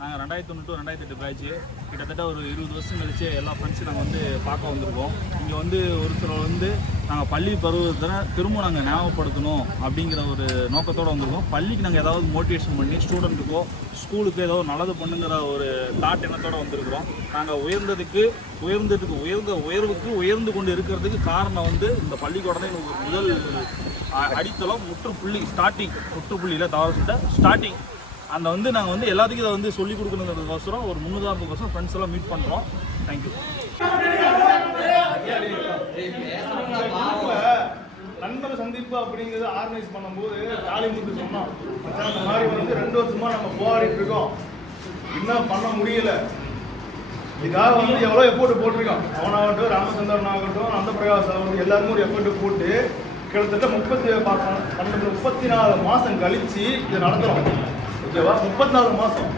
நாங்கள் 2001 to 2008 patch. கிட்டத்தட்ட ஒரு 20 வருஷம் கழிச்சு எல்லா ஃப்ரெண்ட்ஸும் நாங்கள் வந்து பார்க்க வந்திருக்கோம். இங்கே வந்து ஒருத்தர் வந்து நாங்கள் பள்ளி பருவத்தை திரும்ப நாங்கள் ஞாபகப்படுத்தணும் அப்படிங்கிற ஒரு நோக்கத்தோடு வந்திருக்கோம். பள்ளிக்கு நாங்கள் ஏதாவது மோட்டிவேஷன் பண்ணி ஸ்டூடெண்ட்டுக்கோ ஸ்கூலுக்கு ஏதோ நல்லது பண்ணுங்கிற ஒரு தாட் எண்ணத்தோடு வந்திருக்கிறோம். நாங்கள் உயர்ந்து கொண்டு இருக்கிறதுக்கு காரணம் வந்து இந்த பள்ளிக்கூடம் தான் முதல் அடித்தளம், முற்றுப்புள்ளியில் தவறு சொல்லிட்டேன் ஸ்டார்டிங். அந்த வந்து நாங்கள் வந்து எல்லாத்துக்கும் இதை வந்து சொல்லிக் கொடுக்கணுங்கிறதுக்கோசரம் ஒரு முன்னுதாரணத்துக்கோசரம் ஃப்ரெண்ட்ஸ் எல்லாம் மீட் பண்ணுறோம். தேங்க்யூ. நண்பர் சந்திப்பு அப்படிங்கிறது ஆர்கனைஸ் பண்ணும்போது காளிமுத்து சொன்னோம், அந்த மாதிரி வந்து 2 வருஷமா நம்ம போராடிட்டு இருக்கோம், இன்னும் பண்ண முடியல. இதுக்காக வந்து எவ்வளோ எஃபோர்ட் போட்டிருக்கோம். அவனாகட்டும், ராமச்சந்திரன் ஆகட்டும், அந்த பிரகாஷ் ஆகட்டும், எல்லாருமே ஒரு எஃபோர்ட் போட்டு கிட்டத்தட்ட 34 மாதம் கழிச்சு இதை நடத்துகிறோம். ஓகேவா? 34 மாதம்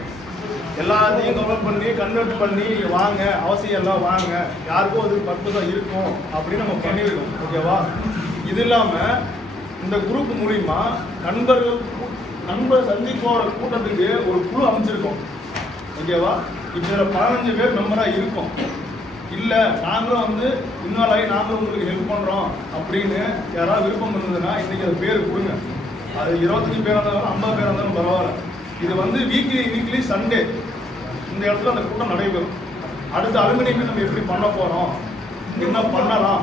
எல்லாத்தையும் கவர் பண்ணி கன்வெர்ட் பண்ணி வாங்க, அவசியம் எல்லாம் வாங்க, யாருக்கும் அது பர்பஸாக இருக்கும் அப்படின்னு நம்ம பண்ணியிருக்கோம். ஓகேவா? இது இல்லாமல் இந்த குரூப் மூலிமா நண்பர் சந்திப்போட கூட்டத்துக்கு ஒரு குழு அமைச்சிருக்கோம். ஓகேவா? இப்போ இதில் 15 பேர் மெம்பராக இருக்கோம். இல்லை நாங்களும் வந்து இன்வால்வ் ஆகி நாங்களும் உங்களுக்கு ஹெல்ப் பண்ணுறோம் அப்படின்னு யாராவது விருப்பம் இருந்ததுன்னா இன்றைக்கி அது பேர் கொடுங்க. அது 25 பேராக இருந்தாலும் 50 பேராக இருந்தாலும் பரவாயில்ல. இது வந்து வீக்லி சண்டே இந்த இடத்துல அந்த கூட்டம் நடைபெறும். அடுத்த அலுமினியம் நம்ம எப்படி பண்ண போகிறோம், என்ன பண்ணலாம்,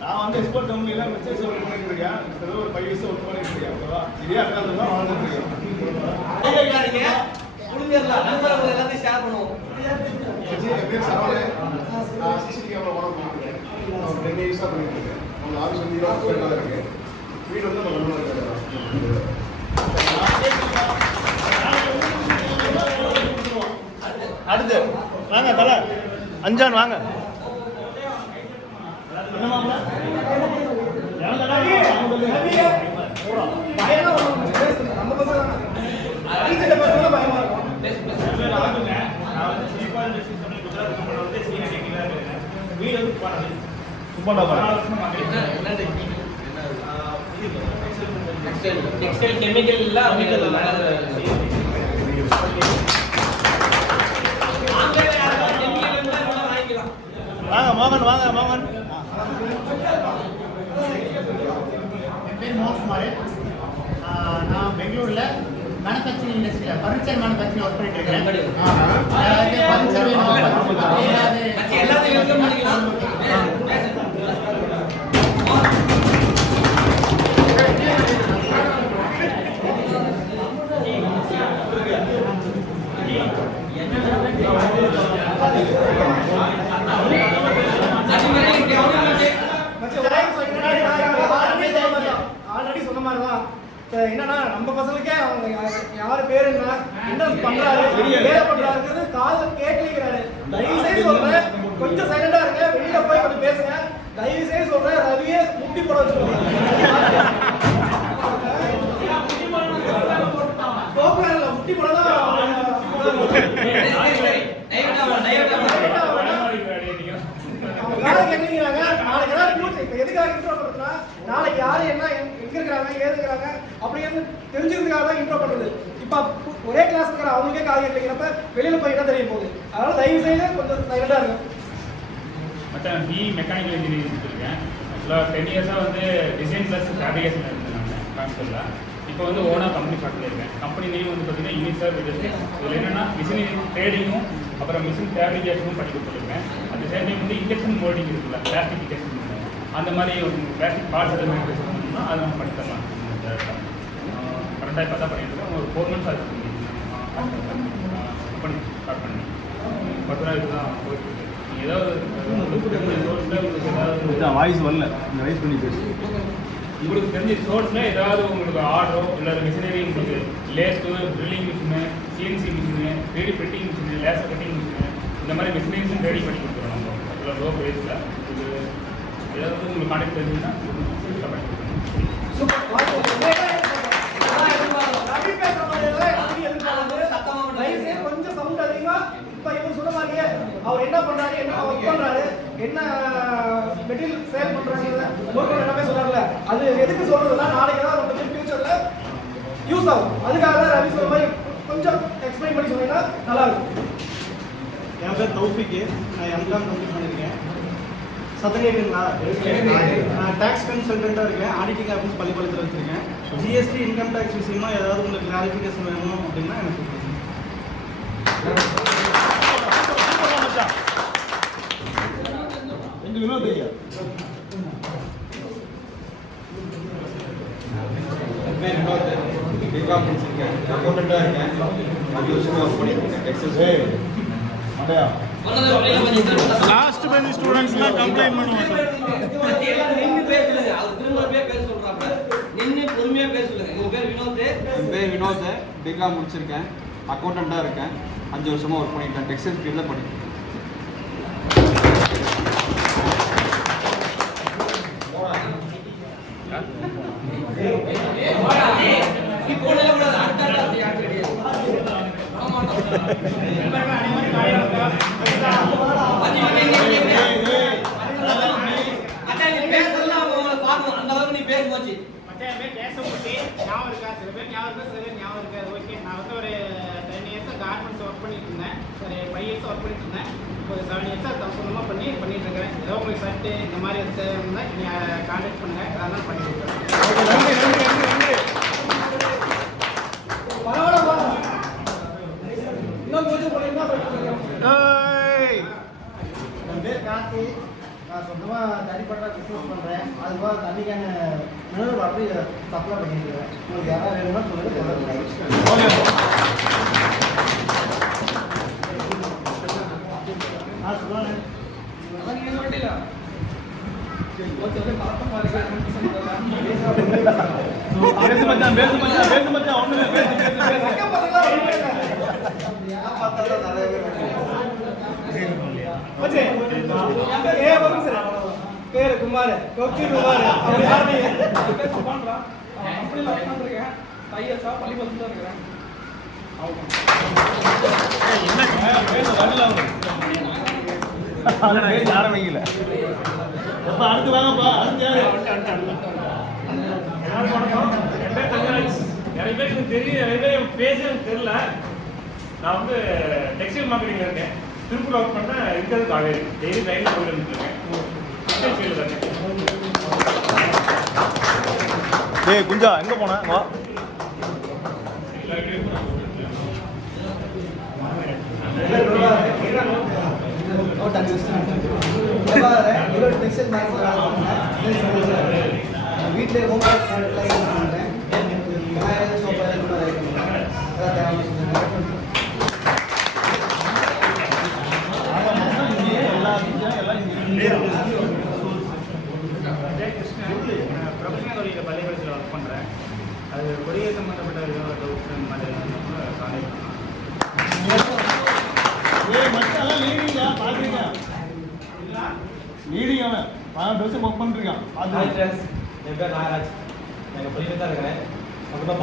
நான் வந்து எக்ஸ்போர்ட் கம்பெனியில் மெசேஜ் ஒர்க் பண்ணிட்டு இருக்கேன். ஒரு 5 வருஷம் ஒர்க் பண்ணிட்டு இருக்கேன். ஓகேவா? இதே அக்காந்து தான் வாழ்ந்துட்டு இருக்கேன். எல்லாத்தையும் ஷேர் பண்ணுவோம். சிசிடி கேமரா வாங்க 10 இயர்ஸாக பண்ணிட்டு இருக்கேன். அவங்க ஆஃபீஸ் வந்து 20 பேர் இருக்கு. வீடு வந்து நம்ம நண்பர் இருக்காங்க. அடுத்து வாங்க தலை அஞ்சான் வாங்க. டெக்ஸ்டைல் கெமிக்கல் இல்ல வாங்க மோகன், வாங்க மோகன். என் பேர் மோகன்குமார். நான் பெங்களூரில் மேனுஃபேக்சரிங் இண்டஸ்ட்ரியில் ஃபர்னிச்சர் மேனுஃபேக்சரிங் ஒர்க் பண்ணிட்டு இருக்கேன். ஆல்ரெடி சொன்ன மாதிரி தான் என்னன்னா நம்ம பசங்களுக்கே அவங்க யாரு பேரு என்ன பண்றாரு வேலை பண்றாருங்கிறது காது கேட்கலைங்கிறாரு. தயவு செய்து சொல்றேன், கொஞ்சம் சைலண்டா இருங்க, வெளியில போய் கொஞ்சம் பேசுங்க. தயவு செய்து சொல்றேன், ரவியே முட்டி போட வச்சுக்கோங்க. முட்டி போட தான் நாளைக்கு யாரு என்ன எங்க இருக்கிறாங்க ஏதுங்கிறாங்க அப்படின்னு தெரிஞ்சுக்கிறதுக்காக தான் இன்ட்ரோ பண்றது. இப்ப ஒரே கிளாஸ் இருக்கிற அவங்களுக்கே காது கேட்கிறப்ப வெளியில போய் என்ன தெரிய போகுது. அதனால தயவு செய்து கொஞ்சம் சைலண்டா இருக்கும். மச்சான் பி மெக்கானிக்கல் இன்ஜினியரிங் எடுத்துருக்கேன். ஆக்சுவலாக 10 இயர்ஸாக வந்து டிசைன் ப்ளஸ் ஃபேப்ரிகேஷன் எடுத்துருக்காங்க கான்செப்டில். இப்போ வந்து ஓனாக கம்பெனி ஸ்டார்ட் பண்ணியிருக்கேன். கம்பெனி நேம் வந்து பார்த்தீங்கன்னா யூனிசர் இண்டஸ்ட்ரீஸ். இதில் என்னென்னா மிஷின் ட்ரேடிங்கும் அப்புறம் மிஷின் ஃபேப்ரிகேஷனும் பண்ணி கொடுத்துருக்கேன். அந்த சேம் டைம் வந்து இன்ஜெக்ஷன் மோல்டிங் இருக்குல்ல, பிளாஸ்டிக் இன்ஜெக்ஷன் அந்த மாதிரி பிளாஸ்டிக் பார்ட்ஸ் எதாவது மேனுஃபேக்சர் பண்ணணும்னா அதை நம்ம பண்ணி தரலாம். கரெக்டாக இப்போ தான் பண்ணிட்டு இருக்கோம். ஒரு 4 months ஆச்சு கம்பெனி ஸ்டார்ட் பண்ணி. 10 நாள் தான் போயிட்டு இருக்கு. ஏதாவது வாய்ஸ் வரல, இந்த வாய்ஸ் பண்ணி பேசு. உங்களுக்கு தெரிஞ்ச சோர்ஸில் ஏதாவது உங்களுக்கு ஆர்டரோ இல்லை மிஷினரி, உங்களுக்கு lathe, drilling machine, CNC machine, 3D printing machine, laser cutting machine, இந்த மாதிரி மிஷினரிஸும் ரெடி பண்ணி கொடுத்துருவோம். நம்ம இதில் லோ ப்ரைஸில் இது ஏதாவது உங்களுக்கு கான்டெக்ட் தெரிஞ்சுன்னா பண்ணி கொஞ்சம் சவுண்ட் அதிகமா இப்ப இவங்க சொன்ன மாதிரியே அவர் என்ன பண்றாரு, என்ன ஒர்க் பண்றாரு, என்ன மெட்டீரியல் சேல் பண்றாங்க ஒர்க் எல்லாமே சொல்றாங்கல்ல, அது எதுக்கு சொல்றதுன்னா நாளைக்கு தான் ரொம்ப ஃபியூச்சர்ல யூஸ் ஆகும். அதுக்காக தான் ரவி சொல்ற மாதிரி கொஞ்சம் எக்ஸ்பிளைன் பண்ணி சொன்னீங்கன்னா நல்லா இருக்கும். என் பேர் தௌஃபிக்கு, நான் எம்காம் கம்ப்ளீட் பண்ணியிருக்கேன். சதனேடுங்களா, நான் டேக்ஸ் கன்சல்டண்ட்டாக இருக்கேன். ஆடிட்டிங் ஆஃபீஸ் பள்ளிப்பாளையத்தில் வச்சுருக்கேன். ஜிஎஸ்டி இன்கம் டேக்ஸ் விஷயமா ஏதாவது உங்களுக்கு கிளாரிஃபிகேஷன் வேணும் அப்படின்னா எனக்கு எங்க வினோத் ஐயா. என் பேர் வினோத், பிகாம் முடிச்சிருக்கேன், அக்கௌண்டண்ட்டாக இருக்கேன். 5 வருஷமா ஒர்க் பண்ணியிருக்கேன் டெக்ஸஸ். லாஸ்ட் பெஞ்ச் ஸ்டூடண்ட்ஸ்லாம் கம்ப்ளைண்ட் பண்ணுவாங்க சார். நின்னு பேசுங்க, அவர் திரும்ப பேர் சொல்றாங்க, நின்னு பொறுமையா பேசுங்க. உங்க பேர் வினோத்? என் பேர் வினோத், பிகாம் முடிச்சிருக்கேன், அக்கௌண்டண்ட்டாக இருக்கேன். 5 வருஷமா ஒர்க் பண்ணியிருக்கேன், டெக்ஸ்டைல் ஃபீல்டில் பண்ணியிருக்கேன். ஞாபகம் இருக்கா? சில பேர் ஞாபகம் இருக்கா, சில பேர் ஞாபகம் இருக்காது. ஓகே, நான் வந்து ஒரு 10 இயர்ஸ் கார்மெண்ட்ஸ் ஒர்க் பண்ணிட்டு இருந்தேன். ஒரு 5 இயர்ஸ் ஒர்க் பண்ணிட்டு இருந்தேன். ஒரு 7 இயர்ஸ் சொந்தமாக பண்ணிட்டு இருக்கேன். ஏதோ உங்களுக்கு ஷர்ட்டு இந்த மாதிரி இருந்தால் நீங்கள் கான்டாக்ட் பண்ணுங்க, அதெல்லாம் பண்ணி கொடுக்குறேன். இன்னும் கொஞ்சம் பண்ணிருந்தா என் பேர் கார்த்தி. நான் சொந்தமாக தனிப்பட்ட பிஸ்னஸ் பண்ணுறேன். அதுக்காக தண்ணிக்கான மினரல் வாட்டர் சப்ளை பண்ணியிருக்கிறேன். உங்களுக்கு யாராவது வேணும்னா சொல்லுங்கள். நான் சொல்லுவேன். பேசு மச்சான் ஒண்ணுல பேசு. பேரு குமார், கொக்கி குமார். அவர் யாருமே ஆரம்பிக்கல. அடுத்து வாங்கப்பா. அடுத்து யாரு? என் பேர் தங்கராஜ். நிறைய பேருக்கு தெரியும், நிறைய பேர் பேச தெரியல. நான் வந்து டெக்ஸ்டைல் மார்க்கெட்டிங்ல இருக்கேன். திருப்பூர் ஒர்க் பண்ண இருக்கிறது காவேரி. டெய்லி ட்ரெயினில் போயிட்டு வந்துருக்கேன். டேய் குஞ்சா எங்க போன? வா. வீட்டில் ஹோம் பிரபஞ்ச பள்ளிக்கூடத்தில் ஒர்க் பண்ணுறேன். அது கொடியை சம்மந்தப்பட்ட டவுட்ஸ் இந்த மாதிரி காலேஜ் லீடிங் அவன் 5 வருஷம் ஒர்க் பண்ணிருக்கான். என் பேர் நாகராஜ். நாங்கள் பள்ளியில் தான் இருக்கிறேன். அப்புறம்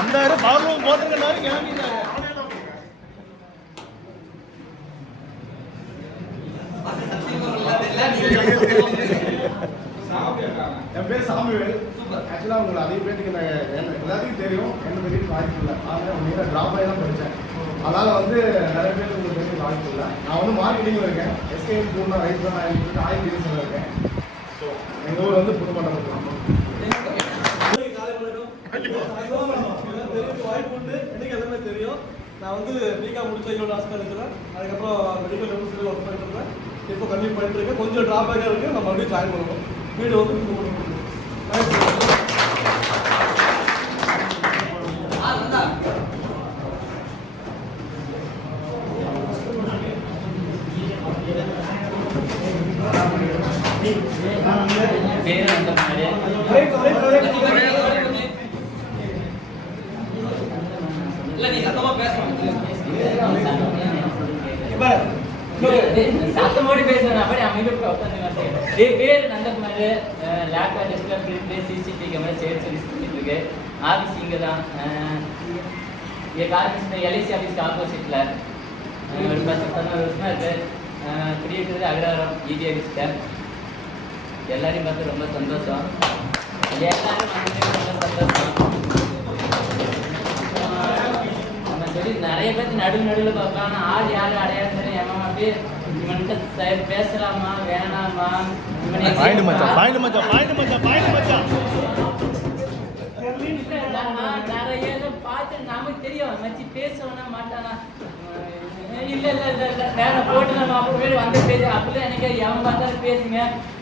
வந்தாரு பாத்ரூம் போட்டுருக்காரு கிளம்பிட்டாரு. என் பேர் சாமுவேல். ஆக்சுவலாக உங்களுக்கு அதிக பேருக்கு எல்லாத்துக்கும் தெரியும், என்ன பேருக்கு வாய்ப்பு இல்லை. ஆனால் உங்க ட்ராப் ஆகி தான் படித்தேன். அதனால் வந்து நிறைய பேருக்கு உங்களுக்கு பேருக்கு வாய்ப்பு இல்லை. நான் வந்து மார்க்கெட்டிங்கில் இருக்கேன். எஸ்கேஎம் பூர்ணா ரைட் தான் ஆயில் பிசினஸில் இருக்கேன். ஸோ எங்கள் ஊர் வந்து புதுமண்டபம். வாய்ப்பு உண்டு, எனக்கு எல்லாமே தெரியும். நான் வந்து பிகாம் முடிச்ச ஐயோ ஹாஸ்பிட்டல் இருக்கிறேன். அதுக்கப்புறம் மெடிக்கல் யூனிவர்சிட்டியில் ஒர்க் பண்ணிட்டு இருக்கேன். இப்போ கண்டிப்பாக பண்ணிட்டு இருக்கேன். கொஞ்சம் ட்ராபேக்காக இருக்குது, நம்ம மறுபடியும் ஜாயின் பண்ணணும். வீடு வந்து சத்தமோடி பேசுவேன். அப்படி அமைதியாக உட்காந்து பேர் Nandakumar. Laptop desktop print CCTV camera sales service பண்ணிட்டு இருக்கு. ஆஃபீஸ் இங்கே தான். இங்கே கார்மெண்ட்ஸ் எல்ஐசி ஆஃபீஸ்க்கு ஆப்போசிட்டில் ஒரு 10-11 வருஷமாக இருக்குது. குடியிருக்கிறது அகராரம் இபி ஆஃபீஸ்கிட்ட. எல்லாரையும் பார்த்து ரொம்ப சந்தோஷம். எல்லாரும் ரொம்ப சந்தோஷம். நம்ம சொல்லி நிறைய பேருக்கு நடுவில் பார்க்கலாம். ஆனால் ஆள் யாரும் அடையாளம் தெரியும். ஏமா அப்படியே இவன்கிட்ட பேசலாமா வேணாமா நிறைய பார்த்து நமக்கு தெரியும். மச்சி பேசவனா மாட்டானா இல்லை வேலை போட்டு நம்ம அப்படி வந்து பேச அப்படிலாம் எனக்கு எவன் பார்த்தாலும் பேசுங்க.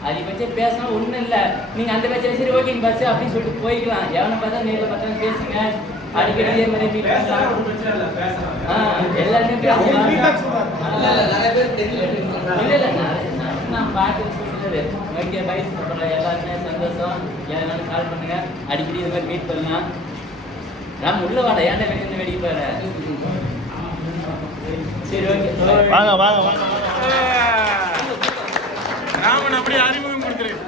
அதிகபட்சம் பேசினா ஒன்றும் இல்லை. நீங்கள் அந்த பட்சம் சரி ஓகேங்க பஸ் அப்படின்னு சொல்லிட்டு போய்க்கலாம். எவனை பார்த்தா நேரில் பார்த்தாலும் பேசுங்க. அடிக்கடி இதே மாதிரி மீட் பண்ணலாம். எல்லாருமே பேசலாம். இல்லை நான் பார்த்து சொல்றது ஓகே பைஸ். அப்புறம் எல்லாருமே சந்தோஷம். எதனாலும் கால் பண்ணுங்க. அடிக்கடி இது மாதிரி மீட் பண்ணலாம். நான் உள்ள வாடா ஏன்டா வெளியே வெடிக்க போற. சரி ஓகே வாங்க வாங்க வாங்க. ராமன் அப்படியே அறிமுகம் கொடுக்குறேன்.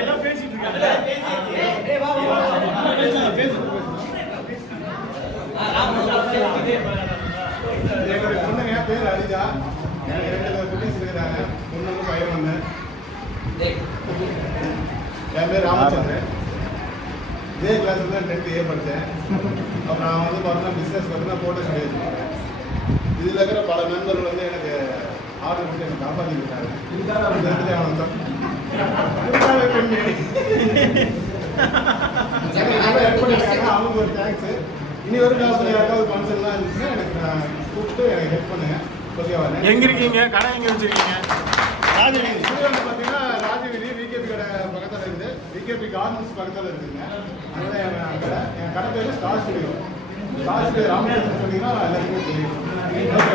எல்லாம் பேசிட்டு இருக்காங்க. என்னுடைய பொண்ணுங்க பேர் அரிதா. எனக்கு 2 குட்டீஸ் இருக்கிறாங்க. பொண்ணுங்க பையன் ஒன்று. என் பேர் ராமச்சந்திரன். இதே கிளாஸில் தான் 10th A படித்தேன். அப்புறம் நான் வந்து பார்த்தீங்கன்னா பிஸ்னஸ் பார்த்தீங்கன்னா ஃபோட்டோ ஸ்டுடியோ வச்சுருக்கேன். இதில் இருக்கிற பல நண்பர்கள் வந்து எனக்கு ஆர்டர் கொடுத்து எனக்கு காப்பாற்றிருக்காங்க. அவங்க ஒரு தேங்க்ஸு. இனி ஒரு காலத்தில் யாருக்காவது ஃபங்க்ஷன்லாம் இருந்துச்சுன்னா எனக்கு நான் கூப்பிட்டு எனக்கு ஹெல்ப் பண்ணுங்க. ஓகேவா? எங்க இருக்கீங்க? கடை எங்க வச்சிருக்கீங்க? ராஜவீதி ஸ்டூடெண்ட் பார்த்தீங்கன்னா ராஜவீதி விகேபி கடை பக்கத்தில் இருக்குது. விகேபி கார்மெண்ட்ஸ் பக்கத்தில் இருக்குதுங்க. அதனால என் கடை பேர் star studio. Star studio Ramachandran சொன்னீங்கன்னா எல்லாருக்குமே தெரியும். நன்றி.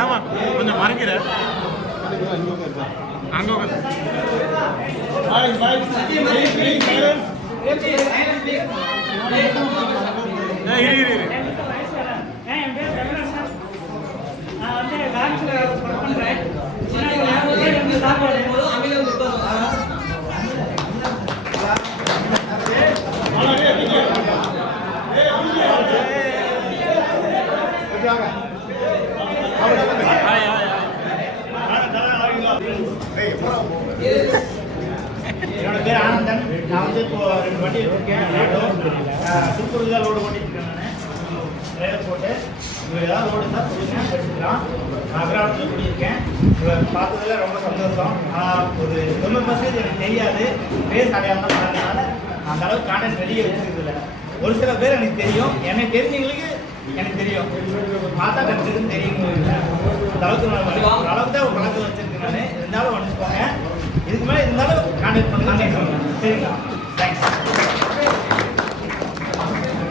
ஆமா கொஞ்சம் மறைக்கிற அங்க என் பேர் ரங்கநாதன். நான் வந்து பேங்க்ல ஒர்க் பண்றேன். என்னோட பேர் ஆனந்தன். நான் வந்து இப்போ 2 வண்டி வச்சிருக்கேன். திருப்பூர் தான் லோடு பண்ணிட்டுருக்கேன். நான் டிரைவர் போட்டு உங்களுக்கு ஏதாவது லோடு இருந்தால் சொல்லுங்க, எடுத்துக்கலாம். நான் அகராவத்தில் குடியிருக்கேன். பார்த்ததுல ரொம்ப சந்தோஷம். ஒரு 90% எனக்கு தெரியாது. பேர் அடையாளம் பண்ணதுனால அந்த அளவுக்கு கான்டெக்ட் வெளியே வச்சுருக்குதில்ல. ஒரு சில பேர் எனக்கு தெரியும். எனக்கு தெரிஞ்சவங்களுக்கு எனக்கு தெரியும். பார்த்தா கற்றுக்குன்னு தெரியும். அந்த அளவுக்கு நான் அளவுக்கு தான் ஒரு பழக்கம் வச்சிருக்கேன். நான் இருந்தாலும் வந்துட்டு இதுக்கு மேலே இருந்தாலும் கான்டெக்ட் பண்ணுங்க. சரிங்களா? தேங்க்ஸ்.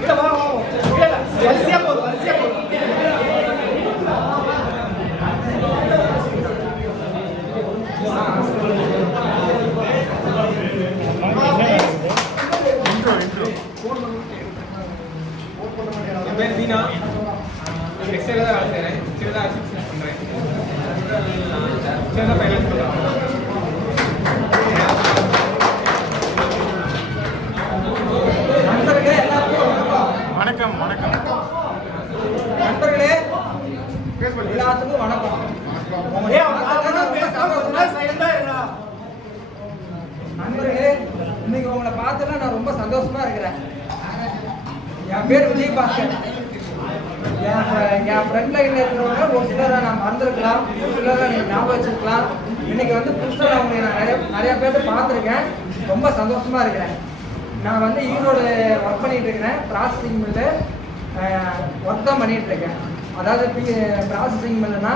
இல்லை வா வரிசையாக போதும் வரிசையாக போதும். என் பேர் தீனா. எக்ஸைல தான் வேலை செய்கிறேன். சின்னதாக அசிஸ்டன்ஸ் பண்ணுறேன். சின்ன ஃபைனான்ஸ் பண்ணுறேன். வணக்கம் வணக்கம் நண்பர்களே எல்லாத்துக்கும் வணக்கம். நண்பர்களே இன்னைக்கு உங்களை பார்த்தா நான் ரொம்ப சந்தோஷமா இருக்கிறேன். என் பேர் விஜயபாஸ்கர். என் ஃப்ரெண்ட் லைன்ல இருக்கிறவங்க ஒரு சிலரை நான் மறந்துருக்கலாம், ஒரு சிலரை நீங்கள் ஞாபகம் வச்சிருக்கலாம். இன்னைக்கு வந்து புதுசாக அவங்களை நான் நிறைய பேர்த்த பார்த்துருக்கேன். ரொம்ப சந்தோஷமா இருக்கிறேன். நான் வந்து ஈரோடு ஒர்க் பண்ணிட்டு இருக்கிறேன். ப்ராசஸிங் மில்லு ஒர்க் தான் பண்ணிட்டு இருக்கேன். அதாவது ப்ராசஸிங் மில்லுனா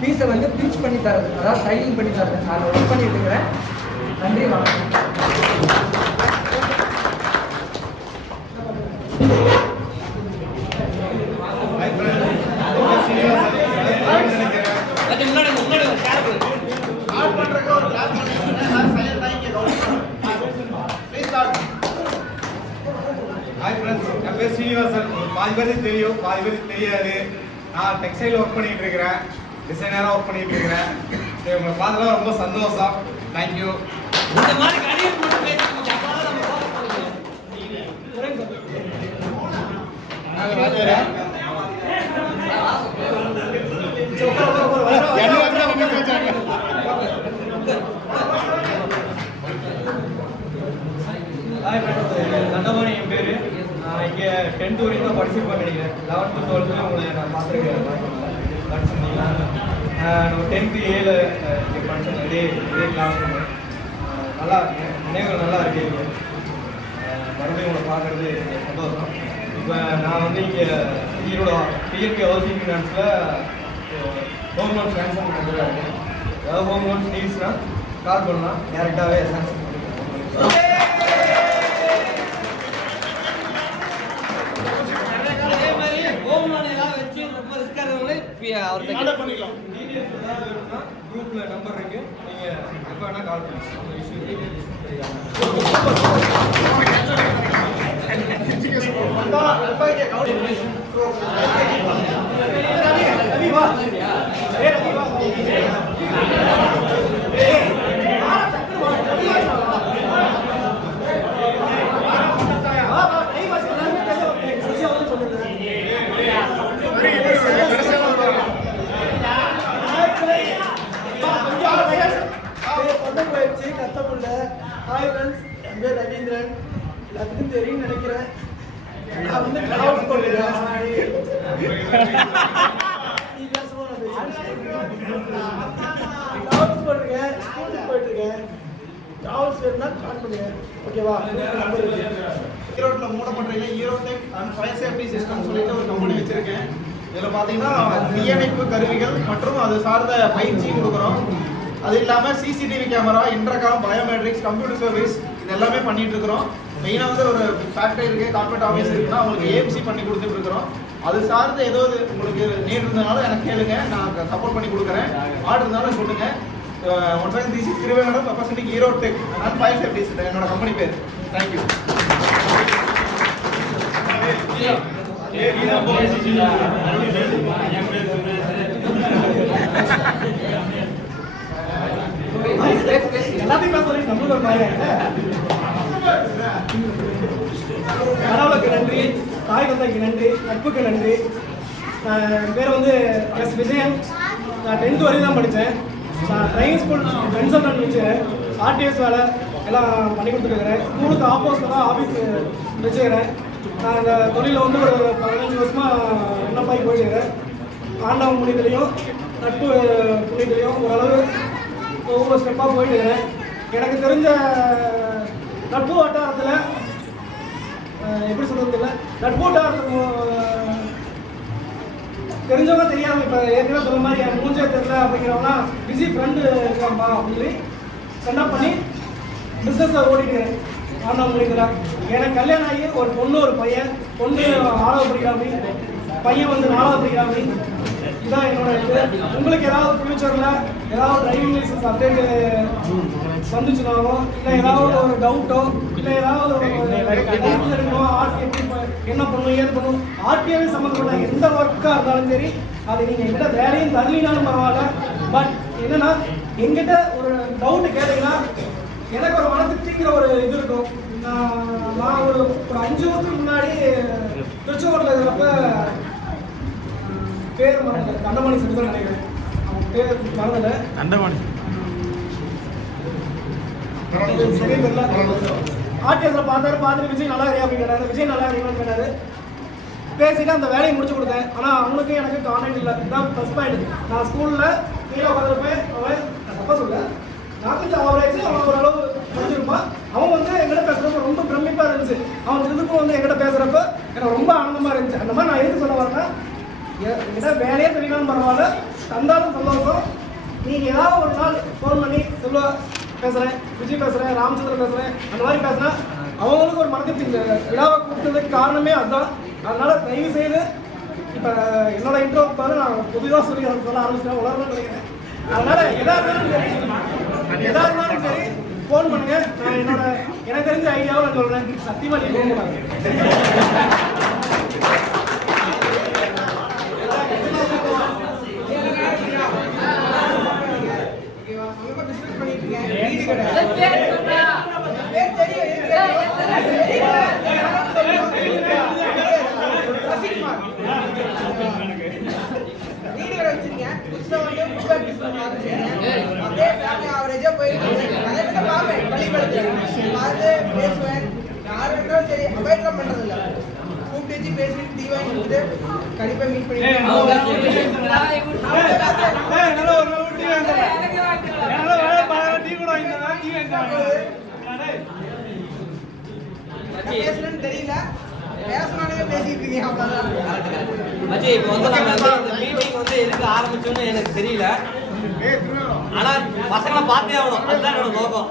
பீஸை வந்து பீச் பண்ணி தரது, அதாவது ஸ்டைலிங் பண்ணி தரது. அதில் ஒர்க் பண்ணிட்டு இருக்கிறேன். நன்றி, வணக்கம். முன்னாடி பேருக்கு தெரியும், பாதி பேருக்கு தெரியாது. நான் டெக்ஸ்டைல் ஒர்க் பண்ணிட்டு இருக்கிறேன், டிசைனராக ஒர்க் பண்ணிட்டு இருக்கிறேன். உங்களை பார்த்ததுல ரொம்ப சந்தோஷம். தேங்க்யூ. இந்த மாதிரி கரியர் மட்டும் பேசுறீங்க, அப்பதான் நம்ம focus பண்ணுவோம். தண்டபாணி என் பேர். நான் இங்கே 10th வரைக்கும் தான் படிச்சிருப்பேன் நினைக்கிறேன். 11th 12th உங்களை நான் பார்த்துருக்கேன், படிச்சிருந்தீங்களா? நம்ம 10th ஏல இங்கே படிச்சோம், இதே கிளாஸ் ரூம். நல்லா நினைவுகள் நல்லா இருக்கு. மறுபடியும் உங்களை பார்க்குறது எனக்கு சந்தோஷம். இப்போ நான் வந்து இங்கே ஈரோட டிஎன்பி ஹவுசிங் ஃபினான்ஸில் ஹோம் லோன் சேங்ஷன் பண்ணுறதா இருக்கேன். ஏதாவது ஹோம் லோன்ஸ் நீட்ஸ்னால் கால் பண்ணலாம், டேரெக்டாகவே சேங்ஷன் பண்ணிக்கலாம். அதே மாதிரி ஹோம் லோன் எல்லாம் வச்சு ரொம்ப ரிஸ்க் இருக்கிறவங்களே அவர்கிட்ட பண்ணிக்கலாம். டீடைல்ஸ் ஏதாவது வேணும்னா குரூப்பில் நம்பர் இருக்குது, நீங்கள் எப்போ வேணால் கால் பண்ணலாம். அந்த இஷ்யூ ரவீந்திரன் எல்லாத்துக்கும் தெரியும் நினைக்கிறேன். நான் வந்து டிராவல்ஸ் பண்ணுறேன். டிராவல்ஸ் பண்ணுறேன், ஸ்கூலுக்கு போயிட்டுருக்கேன். டிராவல்ஸ் வேணும்னா கால் பண்ணுங்க, ஓகேவா? நம்பர் இருக்கு. ஈரோட்டில் மூடப்பட்ட ஈரோடெக் அண்ட் ஃபயர் சேஃப்டி சிஸ்டம் சொல்லிட்டு ஒரு கம்பெனி வச்சிருக்கேன். இதில் பார்த்தீங்கன்னா தீயணைப்பு கருவிகள் மற்றும் அது சார்ந்த பயிற்சியும் கொடுக்குறோம். அது இல்லாமல் CCTV camera, intercom, biometrics, computer service இது எல்லாமே பண்ணிட்டு இருக்கிறோம். மெயினாக வந்து ஒரு ஃபேக்டரி இருக்குது, கார்பரேட் ஆஃபீஸ் இருக்குன்னா அவங்களுக்கு ஏஎம்சி பண்ணி கொடுத்துட்டு இருக்கிறோம். அது சார்ந்து ஏதோ உங்களுக்கு நீட் இருந்ததுனால எனக்கு கேளுங்க, நான் சப்போர்ட் பண்ணி கொடுக்குறேன். ஆர்டர் இருந்தாலும் சொல்லுங்க. One second this is Thiruvengadam representing Erotech and fire safety system, என்னோட கம்பெனி பேர். தேங்க்யூ. எல்லாத்தையும் பேச நம்மளுக்கு ஒரு மாதிரி கடவுளுக்கு நன்றி, தாய் தந்தைக்கு நன்றி, நட்புக்கு நன்றி. என் பேர் வந்து எஸ் விஜயன். நான் 10th வரைக்கும் தான் படித்தேன். நான் ட்ரைனிங் ஸ்கூல் கன்சல்டன்ட் வச்சுக்கிறேன். ஆர்டிஎஸ் வேலை எல்லாம் பண்ணி கொடுத்துருக்கிறேன். ஸ்கூலுக்கு ஆப்போசிட்டில் தான் ஆஃபீஸ் வச்சுக்கிறேன். நான் இந்த தொழிலில் வந்து ஒரு 15 வருஷமாக விண்ணப்பாகி போயிட்டுருக்கிறேன். ஆண்டவன் புண்ணியத்துலேயும் நட்பு புண்ணியத்துலேயும் ஓரளவு ஒவ்வொரு ஸ்டெப்பாக போயிட்டுருக்கிறேன். எனக்கு தெரிஞ்ச நட்பு வட்டாரத்தில் எப்படி சொல்கிறது இல்லை, நட்பு வட்டாரத்துக்கு தெரிஞ்சவங்க தெரியாமல் இப்போ ஏற்கனவே சொல்ல மாதிரி என் மூஞ்சே தெரியல அப்படிங்கிறவனா பிஸி ஃப்ரெண்டு இருக்காம்பா அப்படின்னு சென்டப் பண்ணி பிஸ்னஸை ஓடிக்கிறேன். ஆண்டவன் முடிக்கிறான். எனக்கு கல்யாணம் ஆகி ஒரு பொண்ணு ஒரு பையன். பொண்ணு 6வது படிக்கிறாமி, பையன் வந்து 4வது படிக்கிறாமி. இதுதான் என்னோட இது. உங்களுக்கு ஏதாவது ஃபியூச்சரில் ஏதாவது டிரைவிங் லைசன்ஸ் அப்டேட் வந்துச்சுனாலோ, இல்லை ஏதாவது ஒரு டவுட்டோ, இல்லை ஏதாவது எடுக்கணும், ஆர்டி எப்படி என்ன பண்ணணும் ஏது பண்ணணும், ஆர்டிஐ சம்மந்தப்பட்ட எந்த ஒர்க்காக இருந்தாலும் சரி, அது நீங்கள் எங்கிட்ட வேலையும் தரலினாலும் பரவாயில்ல. பட் என்னன்னா எங்கிட்ட ஒரு டவுட்டு கேட்டீங்கன்னா எனக்கு ஒரு மனசுக்குங்கிற ஒரு இது இருக்கும். நான் ஒரு 5 வருஷத்துக்கு முன்னாடி திருச்செங்கோட்டில் இருக்கிறப்ப பேர் மறந்து தண்டமணி சென்று நினைக்கிறேன். அவன் பேர் மறந்துல சரி தெரியல. ஆர்டிஎஸ்ல பார்த்துட்டு விஜய் நல்லா இருக்கா அப்படின்னு கேட்டாரு. விஜய் நல்லா இருக்கான்னு கேட்டாரு. பேசிட்டு அந்த வேலையை முடிச்சு கொடுத்தேன். ஆனால் அவனுக்கு எனக்கு கான்டாக்ட் இல்லை. இதுதான் ப்ளஸ் பாயிண்ட். நான் ஸ்கூலில் கீழே உட்காந்துருப்பேன். அவன் தப்பா சொல்ல, நான் கொஞ்சம் ஆவரேஜ், அவன் ஓரளவு முடிஞ்சிருப்பான். அவன் வந்து எங்கிட்ட பேசுறப்ப ரொம்ப பிரமிப்பாக இருந்துச்சு. அவன் திருப்பம் வந்து எங்கிட்ட பேசுறப்ப எனக்கு ரொம்ப ஆனந்தமாக இருந்துச்சு. அந்த மாதிரி நான் எதுக்கு சொல்ல வரேன்னா, என்கிட்ட வேலையே தெரியலான்னு பரவாயில்ல, தந்தாலும் சந்தோஷம். நீங்கள் ஏதாவது ஒரு நாள் ஃபோன் பண்ணி சொல்ல பேசுகிறேன், விஜய் பேசுகிறேன், ராமச்சந்திரன் பேசுகிறேன், அந்த மாதிரி பேசினா அவங்களுக்கு ஒரு மனதிற்கு இந்த விழாவை கூப்பிட்டதுக்கு காரணமே அதுதான். அதனால தயவு செய்து இப்போ என்னோட இன்ட்ரோ பாரு, நான் பொதுவாக சொல்லி சொல்ல ஆரம்பிச்சிட்டேன், உலகம் நினைக்கிறேன். அதனால எதா இருந்தாலும் சரி ஃபோன் பண்ணுங்க. நான் என்னோட எனக்கு தெரிஞ்ச ஐடியாவை நான் சொல்கிறேன். சத்தியமாக நீங்கள் ஃபோன் பண்ணாங்க. அப்படியே ஃபேமிலி ஆவரேஜா போயிட்டு நிறைய பேர் பார்ப்பேன் பள்ளிக்கூடத்துல பார்த்து பேசுவேன். யாரு இருந்தாலும் சரி அவாய்ட்லாம் பண்றது இல்ல. கூப்பிட்டு வச்சு பேசிட்டு டீ வாங்கி கொடுத்துட்டு கண்டிப்பா மீட் பண்ணி பேசுறேன்னு தெரியல, பேசணும்னே பேசிட்டு இருக்கீங்க அவ்வளவுதான். மச்சி இப்போ வந்து நம்ம இந்த மீட்டிங் வந்து எதுக்கு ஆரம்பிச்சோன்னு எனக்கு தெரியல. ஆனா பசங்களை பார்த்தே ஆகணும், அதுதான் என்னோட நோக்கம்.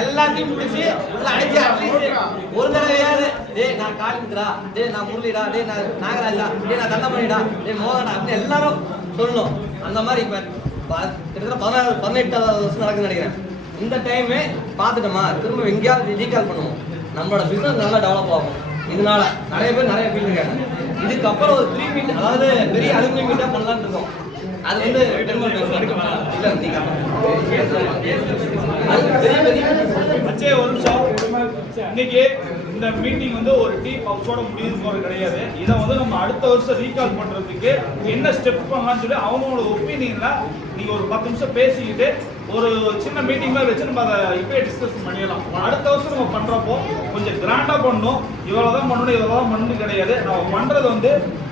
எல்லாத்தையும் முடிச்சு உள்ள அடிச்சு அட்லீஸ்ட் ஒரு தடவையாவது டேய் நான் காளிமுத்துடா, டேய் நான் முரளிடா, டேய் நான் நாகராஜா, டேய் நான் தண்டமணிடா, டேய் மோகனா அப்படின்னு எல்லாரும் சொல்லணும். அந்த மாதிரி இப்போ கிட்டத்தட்ட 18வது வருஷம் நடக்குதுன்னு நினைக்கிறேன். இந்த டைமே பார்த்துட்டோமா திரும்ப எங்கேயாவது ரீகால் பண்ணுவோம். நம்மளோட பிசினஸ் நல்லா டெவலப் ஆகும். இதனால நிறைய பேர் நிறைய ஃபீல் இருக்காங்க. இதுக்கப்புறம் ஒரு 3 மீட், அதாவது பெரிய அலுமினி மீட்டாக பண்ணலான்னு இருக்கோம். அது வந்து பெருமாள் பேசுவாங்க இல்லை நீங்க அச்சே ஒரு நிமிஷம். இன்னைக்கு இந்த மீட்டிங் வந்து ஒரு டீம் ஹவுஸோட முடிவு போறது கிடையாது. இதை வந்து நம்ம அடுத்த வருஷம் ரீகால் பண்றதுக்கு என்ன ஸ்டெப் பண்ணலாம்னு சொல்லி அவங்களோட ஒப்பீனியன்ல நீங்க ஒரு 10 நிமிஷம் பேசிக்கிட்டு ஒரு சின்ன மீட்டிங்ல வச்சு நம்ம அதை இப்பயே டிஸ்கஸ் பண்ணிடலாம். அடுத்த வருஷம் நம்ம பண்றப்போ கொஞ்சம் கிராண்டா பண்ணணும். இவ்வளவுதான் பண்ணணும் இவ்வளவுதான் பண்ணணும் கிடையாது. நம்ம பண்றது வந்து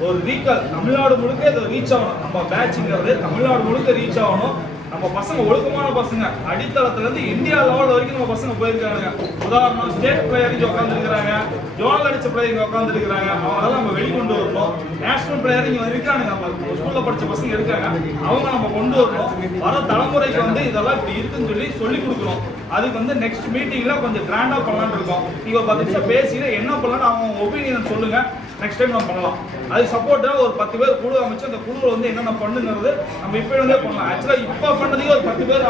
ஒரு ரீகால் தமிழ்நாடு முழுக்க இதை ரீச் ஆகணும். நம்ம பேட்சுங்கிறது தமிழ்நாடு முழுக்க ரீச் ஆகணும். நம்ம பசங்க ஒழுக்கமான பசங்க, அடித்தளத்துல இருந்து இந்தியா லெவல் வரைக்கும் நம்ம பசங்க போயிருக்காங்க. உதாரணம் ஸ்டேட் பிளேயர் இங்க உட்கார்ந்து இருக்கிறாங்க, ஜோனல் அடிச்ச பிளேயர் இங்க உட்கார்ந்து இருக்கிறாங்க. அவங்களால நம்ம வெளிக்கொண்டு வரணும். நேஷனல் பிளேயர் இங்க இருக்காங்க, நம்ம ஸ்கூல்ல படிச்ச பசங்க இருக்காங்க, அவங்க நம்ம கொண்டு வரணும். வர தலைமுறைக்கு வந்து இதெல்லாம் இப்படி இருக்குன்னு சொல்லி கொடுக்கணும். அதுக்கு வந்து நெக்ஸ்ட் மீட்டிங்ல கொஞ்சம் கிராண்டா பண்ணலாம்னு இருக்கோம். நீங்க ஒரு 10 நிமிஷம் பேசிட்டு என்ன பண்ணலாம்னு அவங்க ஒப்பீனியன் சொல்லுங்க. நெக்ஸ்ட் டைம் நம்ம பண்ணலாம். அது சப்போர்ட்டா ஒரு 10 பேர் குழு அமைச்சு அந்த குழுவில் வந்து என்னென்ன பண்ணுங்கிறது நம்ம இப்போ இருந்தே பண்ணலாம். ஆக்சுவலா இப்போ பண்ணதுக்கு ஒரு 10 பேர்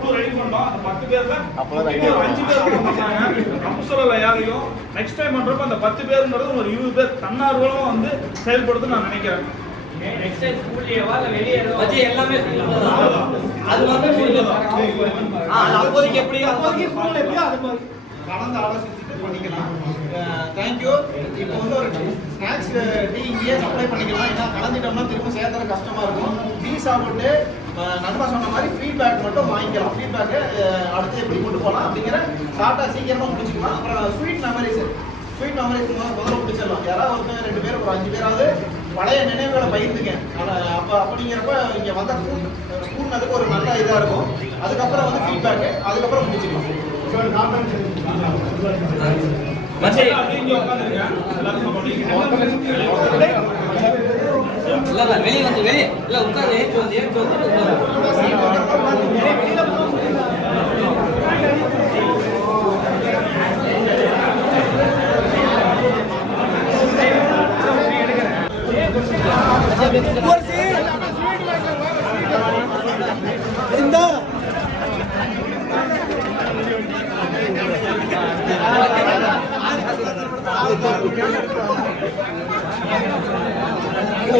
குழு ரெடி பண்ணோம். அந்த 10 பேர்ல ஒரு 5 பேர் பண்ணாங்க. நம்ம சொல்லல யாரையும். நெக்ஸ்ட் டைம் பண்றப்ப அந்த 10 பேருங்கிறது ஒரு 20 பேர் தன்னார்வலமா வந்து செயல்படுத்துன்னு நான் நினைக்கிறேன். எல்லாமே அது வந்து அப்போதைக்கு எப்படியோ கலந்து ஆலோசிச்சுட்டு பண்ணிக்கலாம். தேங்க்யூ. இப்போ வந்து ஒரு ஸ்நாக்ஸ் டீ இங்கேயே சப்ளை பண்ணிக்கலாம். ஏன்னா கலந்துட்டோம்னா திரும்ப சேர்த்துற கஷ்டமா இருக்கும். டீ சாப்பிட்டு நண்பா சொன்ன மாதிரி ஃபீட்பேக் மட்டும் வாங்கிக்கலாம். ஃபீட்பேக்கு அடுத்து எப்படி கொண்டு போகலாம் அப்படிங்கிற ஷார்ட்டாக சீக்கிரமாக முடிச்சுக்கலாம். அப்புறம் ஸ்வீட் மெமரிஸ் முதல்ல முடிச்சிடலாம். யாராவது ஒருத்தர் 2 பேர் ஒரு 5 பேராவது பழைய நினைவுகளை பகிர்ந்துங்க. அப்போ அப்படிங்கிறப்ப இங்கே வந்த கூடுனதுக்கு ஒரு நல்ல இதாக இருக்கும். அதுக்கப்புறம் வந்து ஃபீட்பேக்கு, அதுக்கப்புறம் முடிச்சுக்கலாம். வெளியே வந்து வெளியே இல்ல உட்காந்து ஏற்று வந்து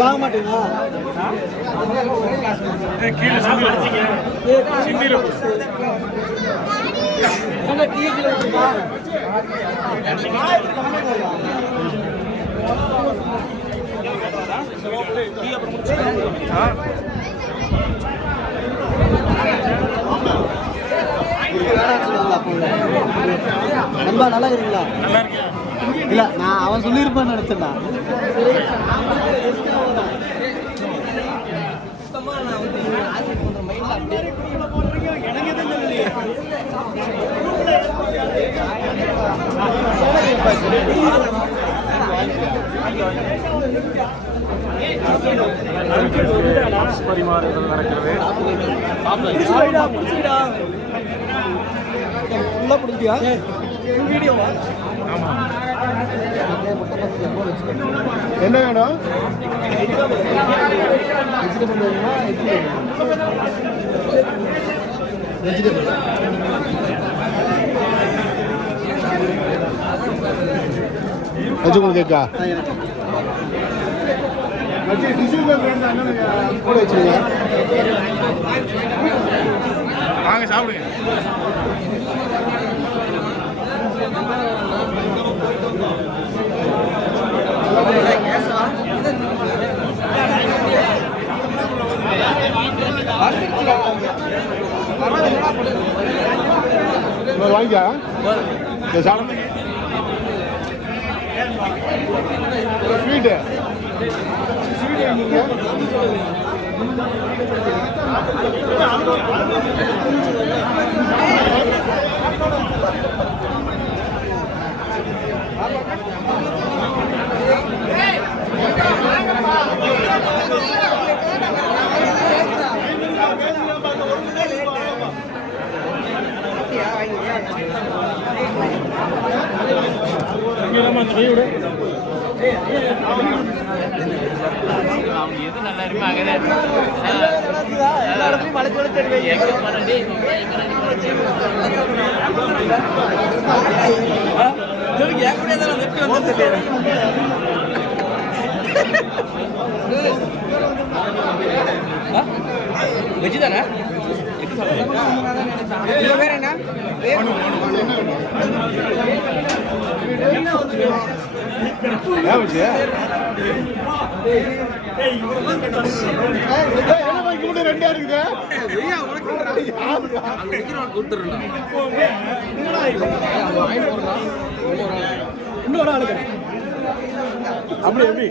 வாங்க மாட்டீங்களா? கீழே சிந்தி வச்சிங்க. சிந்தில டீ கீழே வச்சுக்கா. நண்பா நல்லா இருக்கீங்களா? நல்லா இருக்கேன். இல்ல நான் அவன் சொல்லியிருப்பான்னு நினைச்சேன்டா. சுத்தமா நான் வந்து ஆசை பண்ற மைண்ட்ல எனக்கு எதுவும் தெரியலையே. பரிமாறுதல் நடக்கிறது. ஃபுல்லா பிடிச்சியா வீடியோவா? என்ன வேணும்? வெஜிடபிள் வேணுமா? வெஜிடபிள் வெஜிடபிள் கேக்கா கூட வச்சுருங்க. வாங்க சாப்பிடுங்க. கேஸ் வாங்கிக்கா ஸ்வீட்டு எது நல்லா இருக்குமோ அங்கதான் எல்லா இடத்துலயும் மலைச்சு வளர்த்து எங்க போறேன் என் கூட தான் வெற்றி வந்து வெஜ்ஜு தானே பேர் என்ன ரெண்டா இருக்குது இன்னொரு ஆளுக்கு அப்படி எப்படி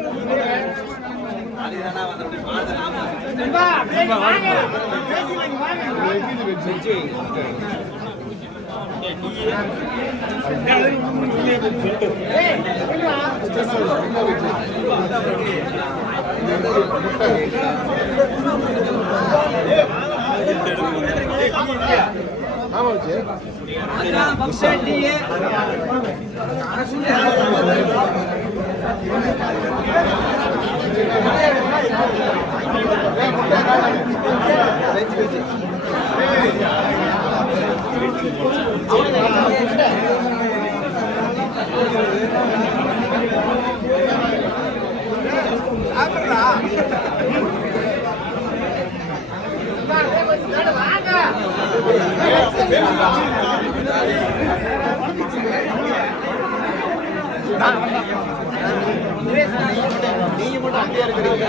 நீங்க மட்டும் அப்படியே இருக்கிறீங்க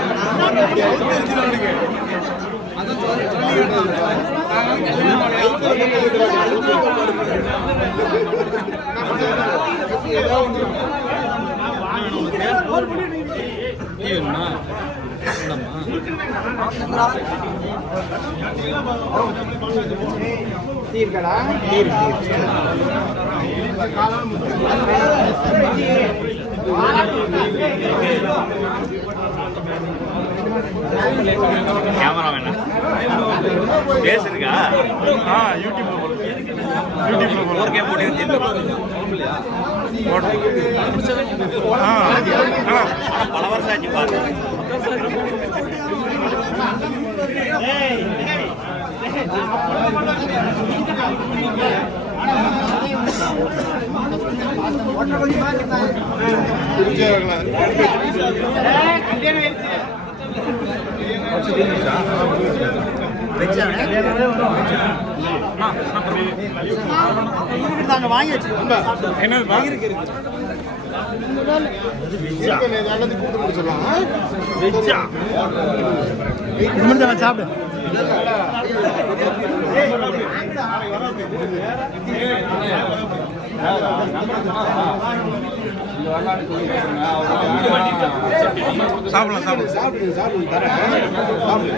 தீர்க்கடா கேமரா வேணாம் பேசுறீங்க யூடியூப்ல போடுங்க யூடியூப்ல பல வருஷம் ஆச்சு பாருங்க வாங்கி வச்சிருக்கோம் சாப்பிடு சாப்பிடலாம் சாப்பிடு சாப்பிடு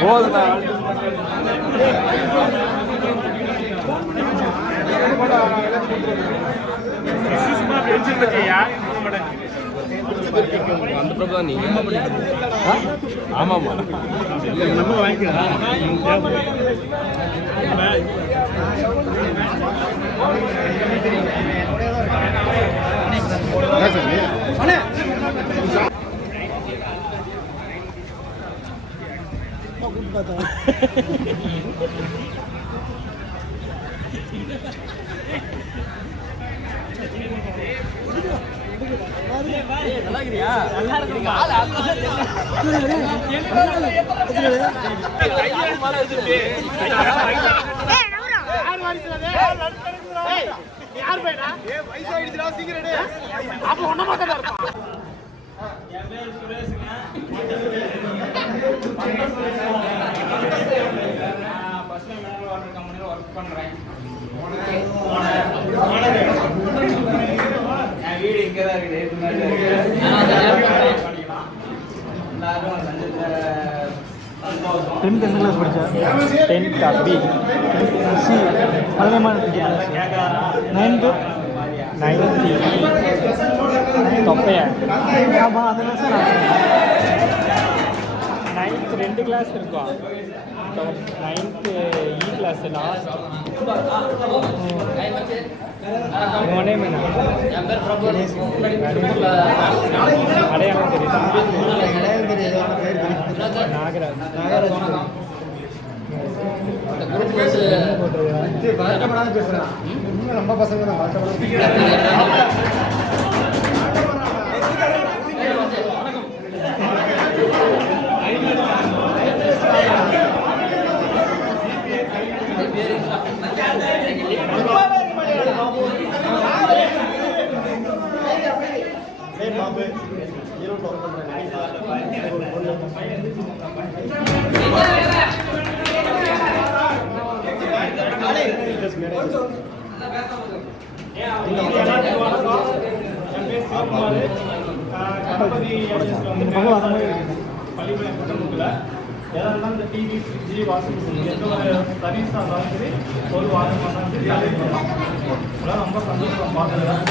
போதுண்ணா அந்த ப்ராப்ளம் நீங்க ஆமாமா நம்ம வாங்கிக்கலாம் யார் பையனா வயசாயிடுச்சுடா சீக்கிரம் அப்ப ஒண்ணமா தான் இருப்பான். என் பேர் சுரேஷ்ங்க. 10th எந்த கிளாஸ் படித்தேன் 10th அப்படி சி பழனியமான 9th தொப்பையா ஆமாம் அந்த கிளாஸ் 9th 2 கிளாஸ் இருக்கும் 9th இ கிளாஸ் லாஸ்ட் உங்கள் நேம் என்ன அடையாளம் தெரியுது நாகராஜ் வருத்தப்படாத பேசுறேன் நம்ம பசங்க தான் பள்ளிப்பாளையம் பட்டமுக்கில் எதாவது இந்த டிவி ஃப்ரிட்ஜு வாஷிங் மிஷின் எந்த ஒரு சர்வீஸாக இருந்தாலும் சரி ஒரு வாரமாக இருந்தாலும் சரி அதே பண்ணலாம் அதெல்லாம் ரொம்ப சந்தோஷம் பார்த்துருக்கேன்.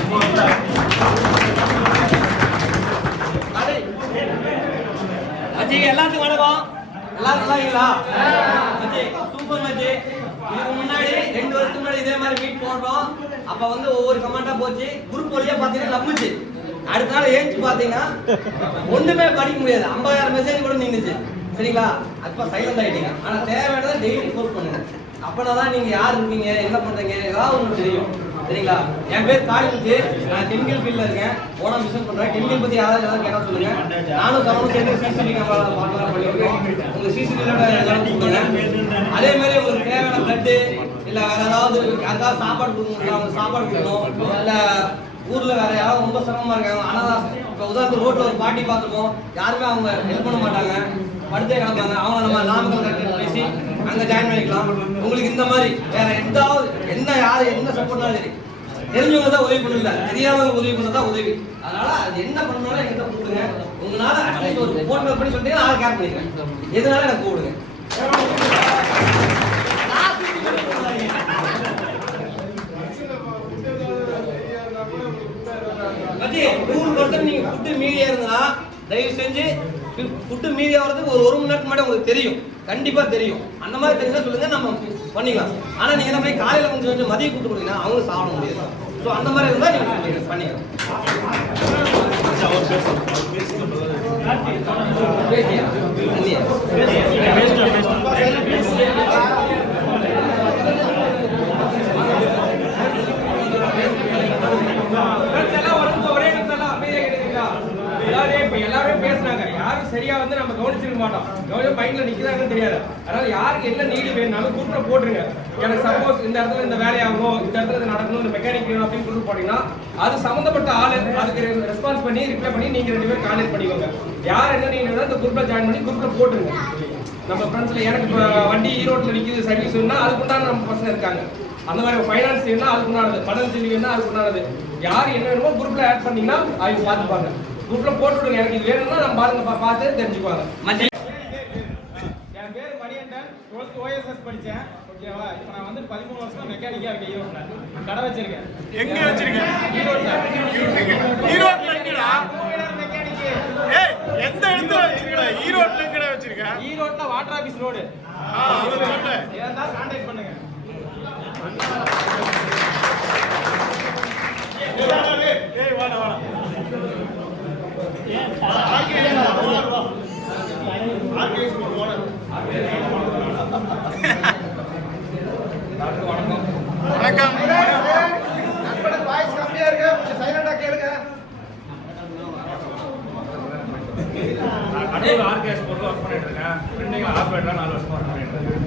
மச்சி எல்லாத்துக்கும் வணக்கம். எல்லாரும் நல்லா இருக்கீங்களா? மச்சி சூப்பர் மச்சி. இதுக்கு முன்னாடி 2 வருஷத்துக்கு முன்னாடி இதே மாதிரி மீட் போடுறோம். அப்ப வந்து ஒவ்வொரு கமெண்டா போச்சு. குரூப் வழியா பாத்தீங்கன்னா லம்முச்சு. அடுத்த நாள் ஏஞ்சி பாத்தீங்கன்னா ஒண்ணுமே படிக்க முடியாது. 50,000 மெசேஜ் கூட நின்றுச்சு. சரிங்களா? அப்ப சைலண்ட் ஆயிட்டீங்க. ஆனா தேவையானதை டெய்லி போஸ்ட் பண்ணுங்க. அப்பனாதான் நீங்க யார் இருக்கீங்க, என்ன பண்றீங்க, ஏதாவது உங்களுக்கு தெரியும். சரிங்களா? என் பேர் காளிமுத்து. நான் கெமிக்கல் ஃபீல்ட்ல இருக்கேன். ஓனா பிசினஸ் பண்றேன். கெமிக்கல் பத்தி யாராவது கேட்டா சொல்லுங்க. நானும் சமூகம் சேர்ந்து சிசிடிவி கேமரா பார்க்கலாம் பண்ணிருக்கோம். உங்க சிசிடிவியோட சொல்லுங்க. அதே மாதிரி உங்களுக்கு தேவையான பிளட் இல்ல வேற ஏதாவது யாருக்காவது சாப்பாடு கொடுக்கணும், அவங்க சாப்பாடு கொடுக்கணும். இல்ல ஊர்ல வேற யாராவது ரொம்ப சிரமமா இருக்காங்க, அனாதாசம். இப்போ உதாரணத்துக்கு ரோட்ல ஒரு பாட்டி பார்த்துருக்கோம், யாருமே அவங்க ஹெல்ப் பண்ண மாட்டாங்க, படுத்தே கிடப்பாங்க. அவங்க நம்ம நாமக்கல் கலெக்டர் பேசி அங்க ஜாயின் பண்ணிக்கலாம். உங்களுக்கு இந்த மாதிரி வேற எதாவது யாரு என்ன சப்போர்ட்னாலும் சரி, தெரிஞ்சவங்க தான் உதவி பண்ணல, தெரியாதவங்க உதவி பண்ணதான் உதவி. அதனால அது என்ன பண்ணாலும் என்கிட்ட கூப்பிடுங்க. உங்களால அட்லீஸ்ட் ஒரு போன் பண்ணி சொல்லிட்டீங்கன்னா நான் கேர் பண்ணிக்கிறேன். எதனால எனக்கு கூப்பிடுங்க. மச்சி 100% நீங்க ஃபுட் மீடியா இருந்தா தயவு செஞ்சு ஃபுட் மீடியா வரதுக்கு ஒரு மணி நேரத்துக்கு முன்னாடி உங்களுக்கு தெரியும், கண்டிப்பா தெரியும். அந்த மாதிரி தெரிஞ்சா சொல்லுங்க, நம்ம பண்ணிக்கலாம். ஆனா நீங்க என்ன மாதிரி காலையில கொஞ்சம் மதியம் கூட்டு கொடுத்தீங்கன்னா அவங்களும் சாப்பிட முடியாது. ஸோ அந்த மாதிரி இருந்தா நீங்க பண்ணிக்கலாம். எல்லாரும் பேசுறாங்க, யாரும் சரியா வந்து நம்ம கவனிச்சிருக்க மாட்டோம். கவனிச்சு பைக்ல நிக்கிறாங்கன்னு தெரியாது. அதனால யாருக்கு என்ன நீடு வேணும்னாலும் கூப்பிட போட்டுருங்க. எனக்கு சப்போஸ் இந்த இடத்துல இந்த வேலையாகும், இந்த இடத்துல இது நடக்கணும், இந்த மெக்கானிக் வேணும் அப்படின்னு கூப்பிட்டு போட்டீங்கன்னா அது சம்பந்தப்பட்ட ஆளு அதுக்கு ரெஸ்பான்ஸ் பண்ணி ரிப்ளை பண்ணி நீங்க 2 பேரும் கான்டாக்ட் பண்ணிக்கோங்க. யார் என்ன நீங்க இந்த குரூப்ல ஜாயின் பண்ணி குரூப்ல போட்டுருங்க. நம்ம ஃப்ரெண்ட்ஸ்ல எனக்கு இப்போ வண்டி ஈரோட்டில் நிற்கிது சர்வீஸ் வேணும்னா அதுக்குண்டான நம்ம பசங்க இருக்காங்க. அந்த மாதிரி ஃபைனான்ஸ் வேணும்னா அதுக்குண்டானது, பணம் சொல்லி வேணும்னா அதுக்குண்டானது. யார் என்ன வேணுமோ குரூப்ல ஆட் பண்ணீங்கன்னா அவங்க பார்த்துப்பாங்க. குரூப்ல போட்டு விடுங்க, எனக்கு இது வேணும்னா நம்ம பாருங்க, பார்த்து தெரிஞ்சுக்குவாங்க. என் பேர் மணிகண்டன், 12th OSS படித்தேன். ஓகேவா? இப்போ நான் வந்து 13 வருஷமா மெக்கானிக்கா இருக்கேன். ஈரோட்டில் கடை வச்சிருக்கேன். எங்க வச்சிருக்கேன்? ஈரோட்டில் இருக்கீங்களா? மெக்கானிக். ஏய், எந்த இடத்துல வச்சிருக்கீங்க? ஈரோட்டில் கடை வச்சிருக்கேன். ஈரோட்டில் வாட்டர் ஆபீஸ் ரோடு. ஏதா கான்டாக்ட் பண்ணுங்க. ஏய் வாடா வாடா. வணக்கம். வாய்ஸ் கம்மியா இருக்கு, கொஞ்சம் சைலண்டா கேளுங்க. அடுத்து ஆர்கேஎஸ் போட்டு ஒர்க் பண்ணிட்டு இருக்கேன். பிரிண்டிங் ஆப்ரேட்டரா 4 வருஷமா ஒர்க் பண்ணிட்டு இருக்கேன்.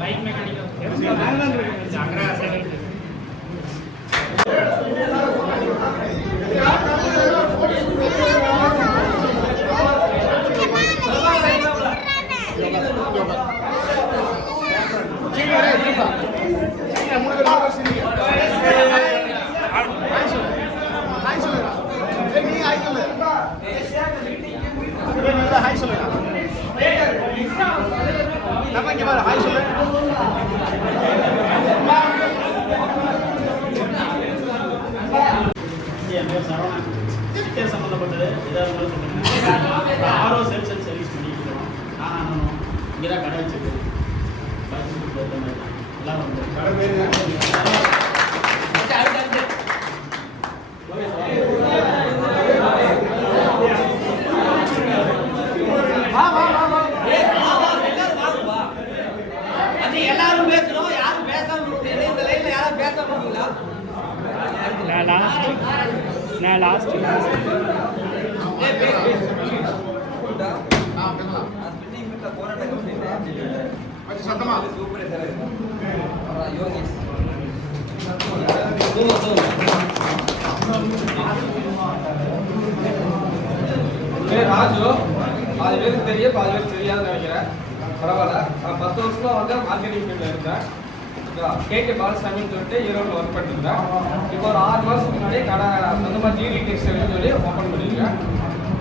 பைக் மெக்கானிக்கல் என் பேர் சரவணன். ஸ்டிக்கர் சம்மந்தப்பட்டது எதாக இருந்தாலும் சொல்லுங்கள். ஆரோ சேல்ஸ் அண்ட் சர்வீஸ் பண்ணிட்டு இருக்கோம். நானும் இங்கே தான் கடை வச்சுருக்கேன். பஸ்ஸுக்கு ஏற்ற மாதிரி தான் எல்லாம் வந்து கடை பேர் எல்லாரும் பேசணும். யாரும் பேசாம முடியாது. இந்த லைன்ல யாரும் பேசாம இருக்கீங்களா? நான் லாஸ்ட் ராஜு பாதி பேருக்கு தெரியும், பாதி பேருக்கு தெரியாதுன்னு நினைக்கிறேன். பரவாயில்ல. நான் 10 வருஷமா வந்து மார்க்கெட்டிங் ஃபீல்டில் இருக்கேன். கேகே பாலசாமின்னு சொல்லிட்டு ஈரோட்டில் ஒர்க் பண்ணிருந்தேன். இப்போ ஒரு 6 மாதத்துக்கு முன்னாடி கடை சொந்தமாக ஜிடி டெக்ஸ்டைல்னு சொல்லி ஓப்பன் பண்ணியிருக்கேன்.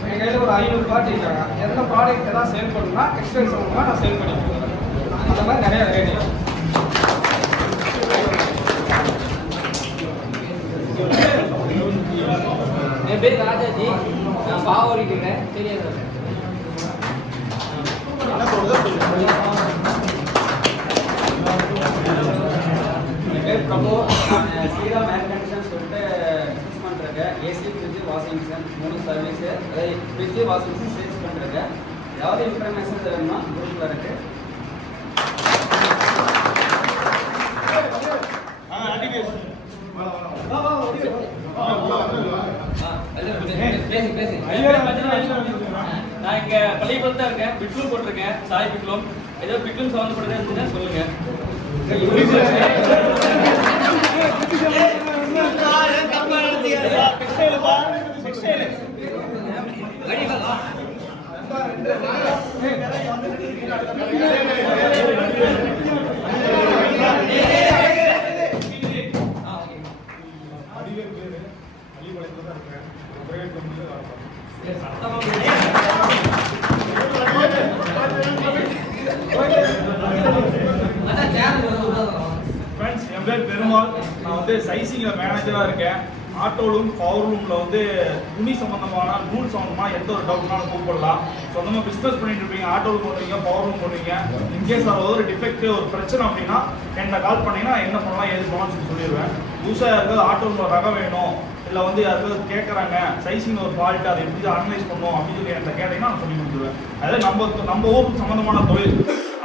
என் கையில் ஒரு 500 ப்ராடக்ட் இருக்காங்க. எந்த ப்ராடக்ட் எதாவது சேல் பண்ணணும்னா டெக்ஸ்டைல் சம்பந்தமாக நான் சேல் பண்ணி கொடுக்குறேன். அந்த மாதிரி நிறைய ரேட். என் பேர் ராஜாஜி. நான் பாவம் ஓடிட்டுருக்கேன். தெரியாது என் பேர் பிரபு. நான் ஸ்ரீராம் ஏர் கண்டிஷன் சொல்லிட்டு பிஸ்னஸ் பண்ணுறேன். AC, fridge, washing machine 3 service. அதாவது ஃப்ரிட்ஜு, வாஷிங் மிஷின் சேல்ஸ் பண்ணுறேன். ஏதாவது இன்ஃபர்மேஷன் வேணும்னா குரூப்பில் இருக்குது. நான் இங்க பள்ளிக்கூடத்தில் தான் இருக்கேன். பிட்லூம் போட்டிருக்கேன். சாய் பிட்லூம். ஏதோ பிட்லூம் சம்மந்தப்பட்டது இருந்துச்சுன்னா சொல்லுங்க. ஃப்ரெண்ட்ஸ், என் பேர் பெருமாள். நான் வந்து சைசிங்கில் மேனேஜராக இருக்கேன். ஆட்டோலூம் பவர்லூமில் வந்து துணி சம்மந்தமான நூல் சம்மந்தமாக எந்த ஒரு டவுட்னாலும் கூப்பிடலாம். சொந்தமாக பிஸ்னஸ் பண்ணிட்டு இருப்பீங்க, ஆட்டோலூம் போடுறீங்க, பவர்லூம் போடுறீங்க. இன்கேஸ் அதில் ஒரு டிஃபெக்ட் ஒரு பிரச்சனை அப்படின்னா என்ன கால் பண்ணிங்கன்னா என்ன பண்ணலாம் ஏது பண்ணலாம்னு சொல்லிடுவேன். புதுசாக யாருக்காவது ஆட்டோலூம் ரகம் வேணும், இல்லை வந்து யாருக்காவது கேட்குறாங்க சைசிங் ஒரு ஃபால்ட் அதை எப்படி அனலைஸ் பண்ணும் அப்படின்னு சொல்லி என்கிட்ட கேட்டீங்கன்னா நான் சொல்லி கொடுத்துருவேன். அதாவது நம்ம ஊருக்கு சம்மந்தமான தொழில்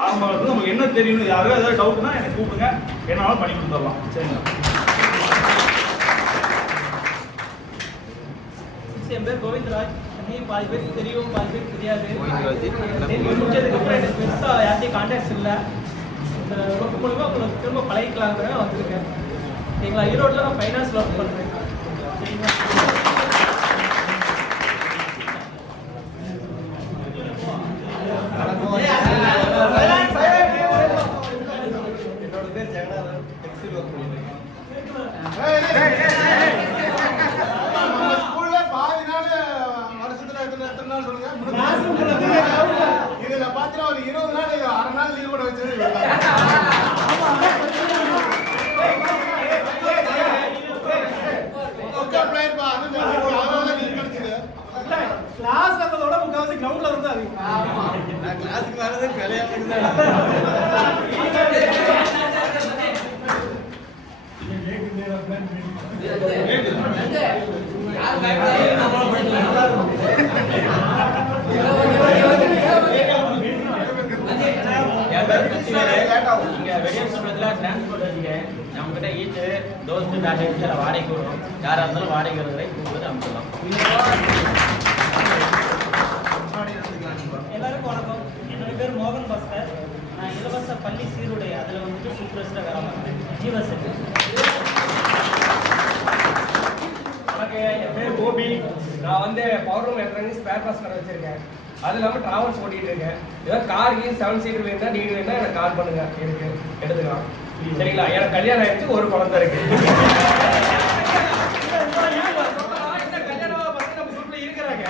ஆரம்பத்தில் நமக்கு என்ன தெரியணும், யாருக்காவது ஏதாவது டவுட்னா எனக்கு கூப்பிடுங்க, என்னாலும் பண்ணி கொடுத்துடலாம். சரிங்களா? என் பேர் கோவிந்தராஜ். பாதி பேருக்கு தெரியும், பாதி பேருக்கு தெரியாது. முடிஞ்சதுக்கப்புறம் எனக்கு பெருசாக யார்ட்டையும் கான்டாக்ட்ஸ் இல்லை. இந்த ஒர்க் மூலிமா உங்களுக்கு திரும்ப பழகிக்கலாங்கிற வந்திருக்கேன். சரிங்களா? ஈரோட்டில் நான் ஃபைனான்ஸ் ஒர்க் பண்ணுறேன். சரிங்களா? என்னோட பேர் ஜெகநாதன். டெக்ஸ்டைல் ஒர்க் பண்ணிட்டு இதுல பாத்தீங்கன்னா ஒரு 20 நாள் 1/2 நாள் லீவ் கூட வச்சு கிளாஸ் வந்ததோட முக்கால்வாசி கிரவுண்ட்ல இருந்து நான் கிளாஸுக்கு வரது விளையாடுறது. இங்கே வெளியே சொல்றதுல டிரான்ஸ்போர்ட் வச்சுக்க நம்மகிட்ட ஈட்டு தோஸ்து பேக்கேஜ் வாடகைக்கு வரும். யாராக இருந்தாலும் வாடகை வருவதை கூப்பிட்டு அனுப்பிடலாம். எல்லாருக்கும் வணக்கம். என்னோட பேர் மோகன் பாஸ்கர். நான் இலவச பள்ளி சீருடை அதில் வந்துட்டு சூப்பர்ஸ்டாக வேலை பார்க்குறேன். ஜீவசெட். என் பேர் கோபி. நான் வந்து power room electronics spare parts கடை வச்சிருக்கேன். அது இல்லாமல் டிராவல்ஸ் ஓட்டிகிட்டு இருக்கேன். ஏதாவது காருக்கு 7 சீட்டர் வேணும்னா நீடு வேணும்னா எனக்கு கால் பண்ணுங்க, இருக்கு எடுத்துக்கலாம். சரிங்களா? எனக்கு கல்யாணம் ஆயிடுச்சு, ஒரு குழந்தை இருக்கு. கல்யாணம் பத்தி நம்ம குரூப்ல இருக்கிறாங்க.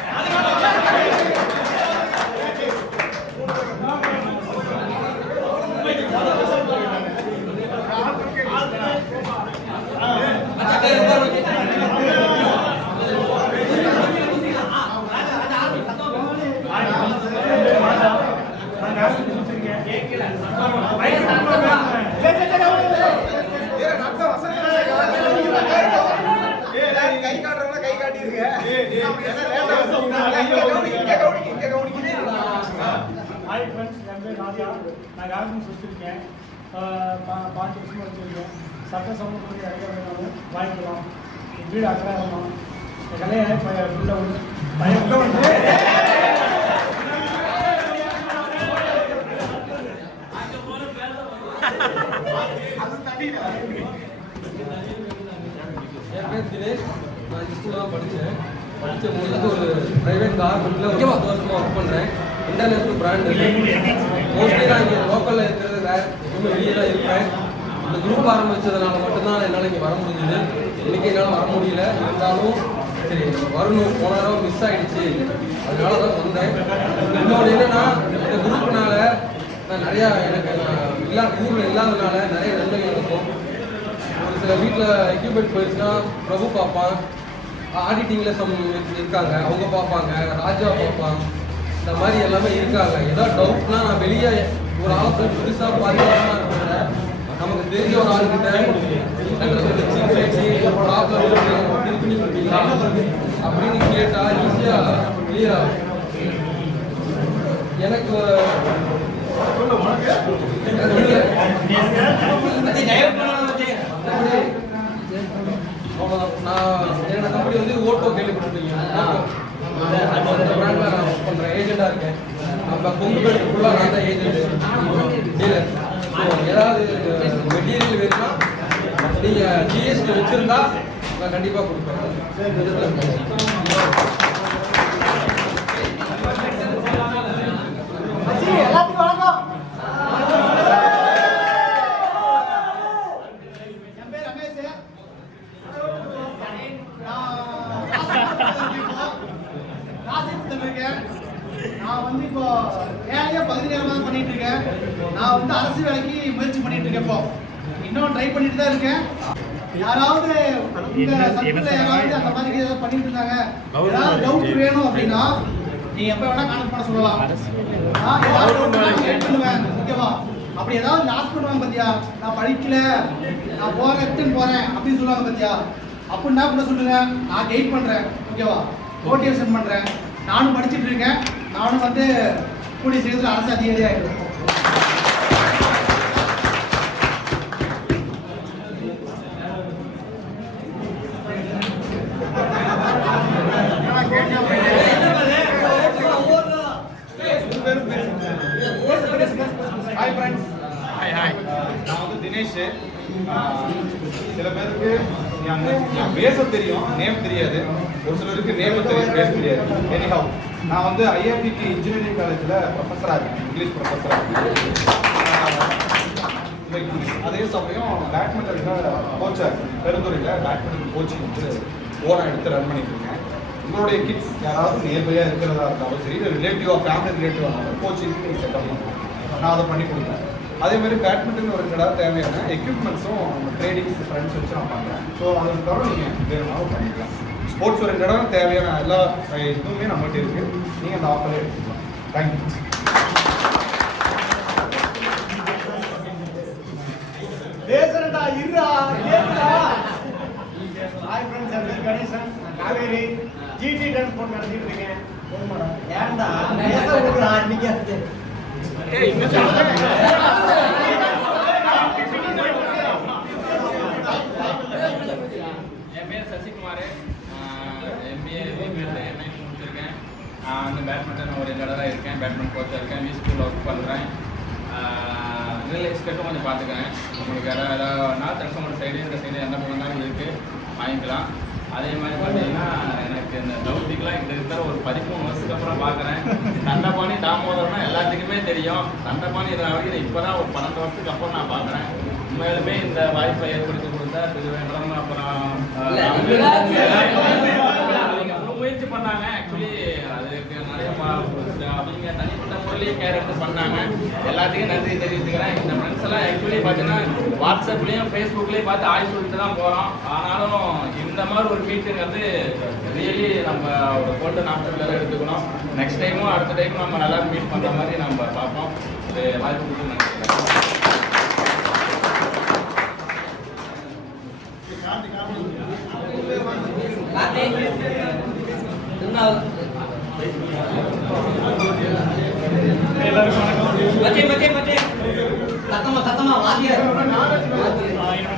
சொல்லுங்க. ஹாய் ஃப்ரெண்ட்ஸ், என் பேர் ராஜா. நான் கார்மெண்ட்ஸ் வச்சுருக்கேன். 5 வருஷமாக வச்சுருக்கேன். சட்ட சமூகத்துக்கு இறக்க வேணாலும் வாங்கிக்கலாம். வீடு அக்கறாகலாம். கல்யாணம் உள்ள ஒன்று பயப்பட ஒன்று. என் பேர் தினேஷ். நான் இந்த ஸ்கூலில் தான் படித்தேன். படித்த முடிஞ்சது ஒரு ப்ரைவேட் கார்மெண்ட்டில் ஒரு 10 வருஷமாக ஒர்க் பண்ணுறேன். இன்டர்நேஷ்னல் பிராண்ட் இருக்குது. மோஸ்ட்லி நான் இங்கே லோக்கலில் இருக்கிறது வேறு இன்னும் வெளியே தான் இருப்பேன். இந்த குரூப் ஆரம்பித்ததுனால மட்டும்தான் என்னால் இங்கே வர முடிஞ்சுது. இன்றைக்கி என்னால் வர முடியல. இருந்தாலும் சரி வரணும், போன தடவை மிஸ் ஆகிடுச்சு, அதனால தான் வந்தேன். இன்னொன்று என்னென்னா இந்த குரூப்னால நான் நிறையா எனக்கு ஊரில் இல்லாததுனால நிறைய நன்மைகள் இருக்கும். ஒரு சில வீட்டில் எக்யூப்மெண்ட் போயிடுச்சுன்னா பிரபு பார்ப்பான், ஆடிட்டிங்கில் இருக்காங்க அவங்க பார்ப்பாங்க, ராஜா பார்ப்பான், இந்த மாதிரி எல்லாமே இருக்காங்க. ஏதாவது டவுட்னா நான் வெளியே ஒரு ஆளை போய் புதுசாக பாதுகாப்பாக இருக்கிறத நமக்கு தெரிஞ்ச ஒரு ஆளுக்கிட்ட அப்படின்னு கேட்டால் ஈஸியாக கிளியர் ஆகும். எனக்கு நான் என்னோட கம்பெனி வந்து ஓட்டோ கேள்விப்பட்டிருக்கீங்க. அந்த பிராண்டில் நான் ஒர்க் பண்ணுறேன், ஏஜெண்டாக இருக்கேன். நம்ம கொங்குபேட்டு ஃபுல்லாக நான் தான் ஏஜென்ட் டீலர். ஸோ ஏதாவது மெட்டீரியல் வேணும்னா நீங்கள் ஜிஎஸ்டி வச்சுருந்தா நான் கண்டிப்பாக கொடுப்பேன். எல்லாத்துக்கும் வணக்கம். என் பேர் ரமேஷ். நான் இருக்கேன். நான் வந்து இப்போ வேலையை பகுதி நேரமாக பண்ணிட்டு இருக்கேன். நான் வந்து அரசு வேலைக்கு முயற்சி பண்ணிட்டு இருக்கேன். இப்போ இன்னும் ட்ரை பண்ணிட்டு தான் இருக்கேன். யாராவது இந்த சர்க்கிள்ல யாராவது அந்த மாதிரி ஏதாவது பண்ணிட்டு இருந்தாங்க, ஏதாவது டவுட் வேணும் அப்படின்னா நீ எப்ப வேணா கான்டாக்ட் பண்ண சொல்லலாம். நான் ஏதாவது ஹெல்ப் பண்ணுவேன். ஓகேவா? அப்படி ஏதாவது லாஸ் பண்ணுவாங்க பாத்தியா, நான் படிக்கல நான் போறேன் அப்படின்னு சொல்லுவாங்க பாத்தியா, அப்படின்னா கூட சொல்லுங்க, நான் கைட் பண்றேன். ஓகேவா? மோட்டிவேஷன் பண்றேன். நானும் படிச்சுட்டு இருக்கேன். நானும் வந்து கூடிய சீக்கிரத்தில் அரசு அதிகாரி ஆகிடுவேன். Hi friends. நான் வந்து தினேஷ். சில பேருக்கு என் பேச தெரியும், நேம் தெரியாது. ஒரு சிலருக்கு நேம் தெரியும், பேச தெரியாது. எனிஹவ், நான் வந்து ஐஐடி இன்ஜினியரிங் காலேஜில் ப்ரொஃபஸராக இருக்கேன், இங்கிலீஷ் ப்ரொஃபஸராக இருக்கேன். அதே சமயம் பேட்மிண்டனில் கோச்சாக இருக்கேன். பெருந்துறையில் பேட்மிண்டன் கோச்சிங் வந்து ஓனாக எடுத்து ரன் பண்ணிட்டு இருக்கேன். உங்களுடைய கிட்ஸ் யாராவது நியர்பையாக இருக்கிறதா இருந்தாலும் சரி, ரிலேட்டிவாக ஃபேமிலி ரிலேட்டிவாக இருந்தாலும் கோச்சிங்க்கு நீங்கள் செட்டப் பண்ணுவோம். நான் அதை பண்ணி கொடுப்பேன். அதே மாதிரி பேட்மிண்டன் ஒரு கடை தேவையான எக்யூப்மெண்ட்ஸும் ட்ரேடிங்ஸ் ஃப்ரெண்ட்ஸ் வச்சு நான் பண்ணுறேன். ஸோ அதுக்கு தவிர நீங்கள் வேணும்னாலும் பண்ணிக்கலாம். ஸ்போர்ட்ஸ் ஒரு இடம் தேவையான எல்லா இதுவுமே நம்மகிட்ட இருக்குது. நீங்கள் அந்த ஆஃபரை எடுத்துக்கலாம். தேங்க்யூ. பேசுறடா இருடா கேக்குடா. ஹாய் ஃப்ரெண்ட்ஸ், என் பேர் கணேசன். நான் காவேரி ஜிடி டிரான்ஸ்போர்ட் நடத்திட்டு இருக்கேன். ஏன்டா பேச விடுறா நீங்க. என் பேர் சசிகுமார். எம்பிஏ எம்ஐ முடிச்சிருக்கேன். நான் வந்து பேட்மிண்டன் ஒரு கடை இருக்கேன், பேட்மிண்டன் கோச்சாக இருக்கேன், வி ஸ்கூலில் ஒர்க் பண்ணுறேன். ரியல் எஸ்டேட்டும் கொஞ்சம் பார்த்துக்கிறேன். உங்களுக்கு ஏதாவது நார்த் எக்ஸாமோட சைடு இந்த சைடு எந்த பக்கம் தான் இருக்குது வாங்கிக்கலாம். அதே மாதிரி பார்த்தீங்கன்னா எனக்கு இந்த டவுட்டிக்கெலாம் இங்கே இருக்கிற ஒரு 13 வருஷத்துக்கு அப்புறம் பார்க்குறேன். தண்டபாணி தாமோதரம்னா எல்லாத்துக்குமே தெரியும். தண்டபாணி இதனால் வரைக்கும் இப்போ தான் ஒரு 12 வருஷத்துக்கு அப்புறம் நான் பார்க்குறேன். உண்மையிலுமே இந்த வாய்ப்பை ஏற்படுத்தி கொடுத்தா திருவேங்கடம் அப்புறம் அவங்க முயற்சி பண்ணாங்க. ஆக்சுவலி அதுக்கு நிறைய அவங்க தனிப்பட்ட முறையிலேயே கேர் எடுத்து பண்ணாங்க. எல்லாத்தையும் நன்றி தெரிவித்துக்கிறேன். இந்த ஃப்ரெண்ட்ஸ் எல்லாம் ஆக்சுவலி பார்த்தீங்கன்னா வாட்ஸ்அப்லேயும் ஃபேஸ்புக்லேயும் பார்த்து ஆய் சொல்லிட்டு தான் போகிறோம். ஆனாலும் இந்த மாதிரி ஒரு மீட்டுங்கிறது ரியலி நம்ம ஒரு கோல்டன் ஆப்ஷனில் எடுத்துக்கணும். நெக்ஸ்ட் டைமும் அடுத்த டைமும் நம்ம நல்லா மீட் பண்ணுற மாதிரி நம்ம பார்ப்போம். இது வாய்ப்பு கொடுத்து நினைக்கிறேன். எல்லாருக்கும் வணக்கம். சத்தமா வாத்தியார். என்னோட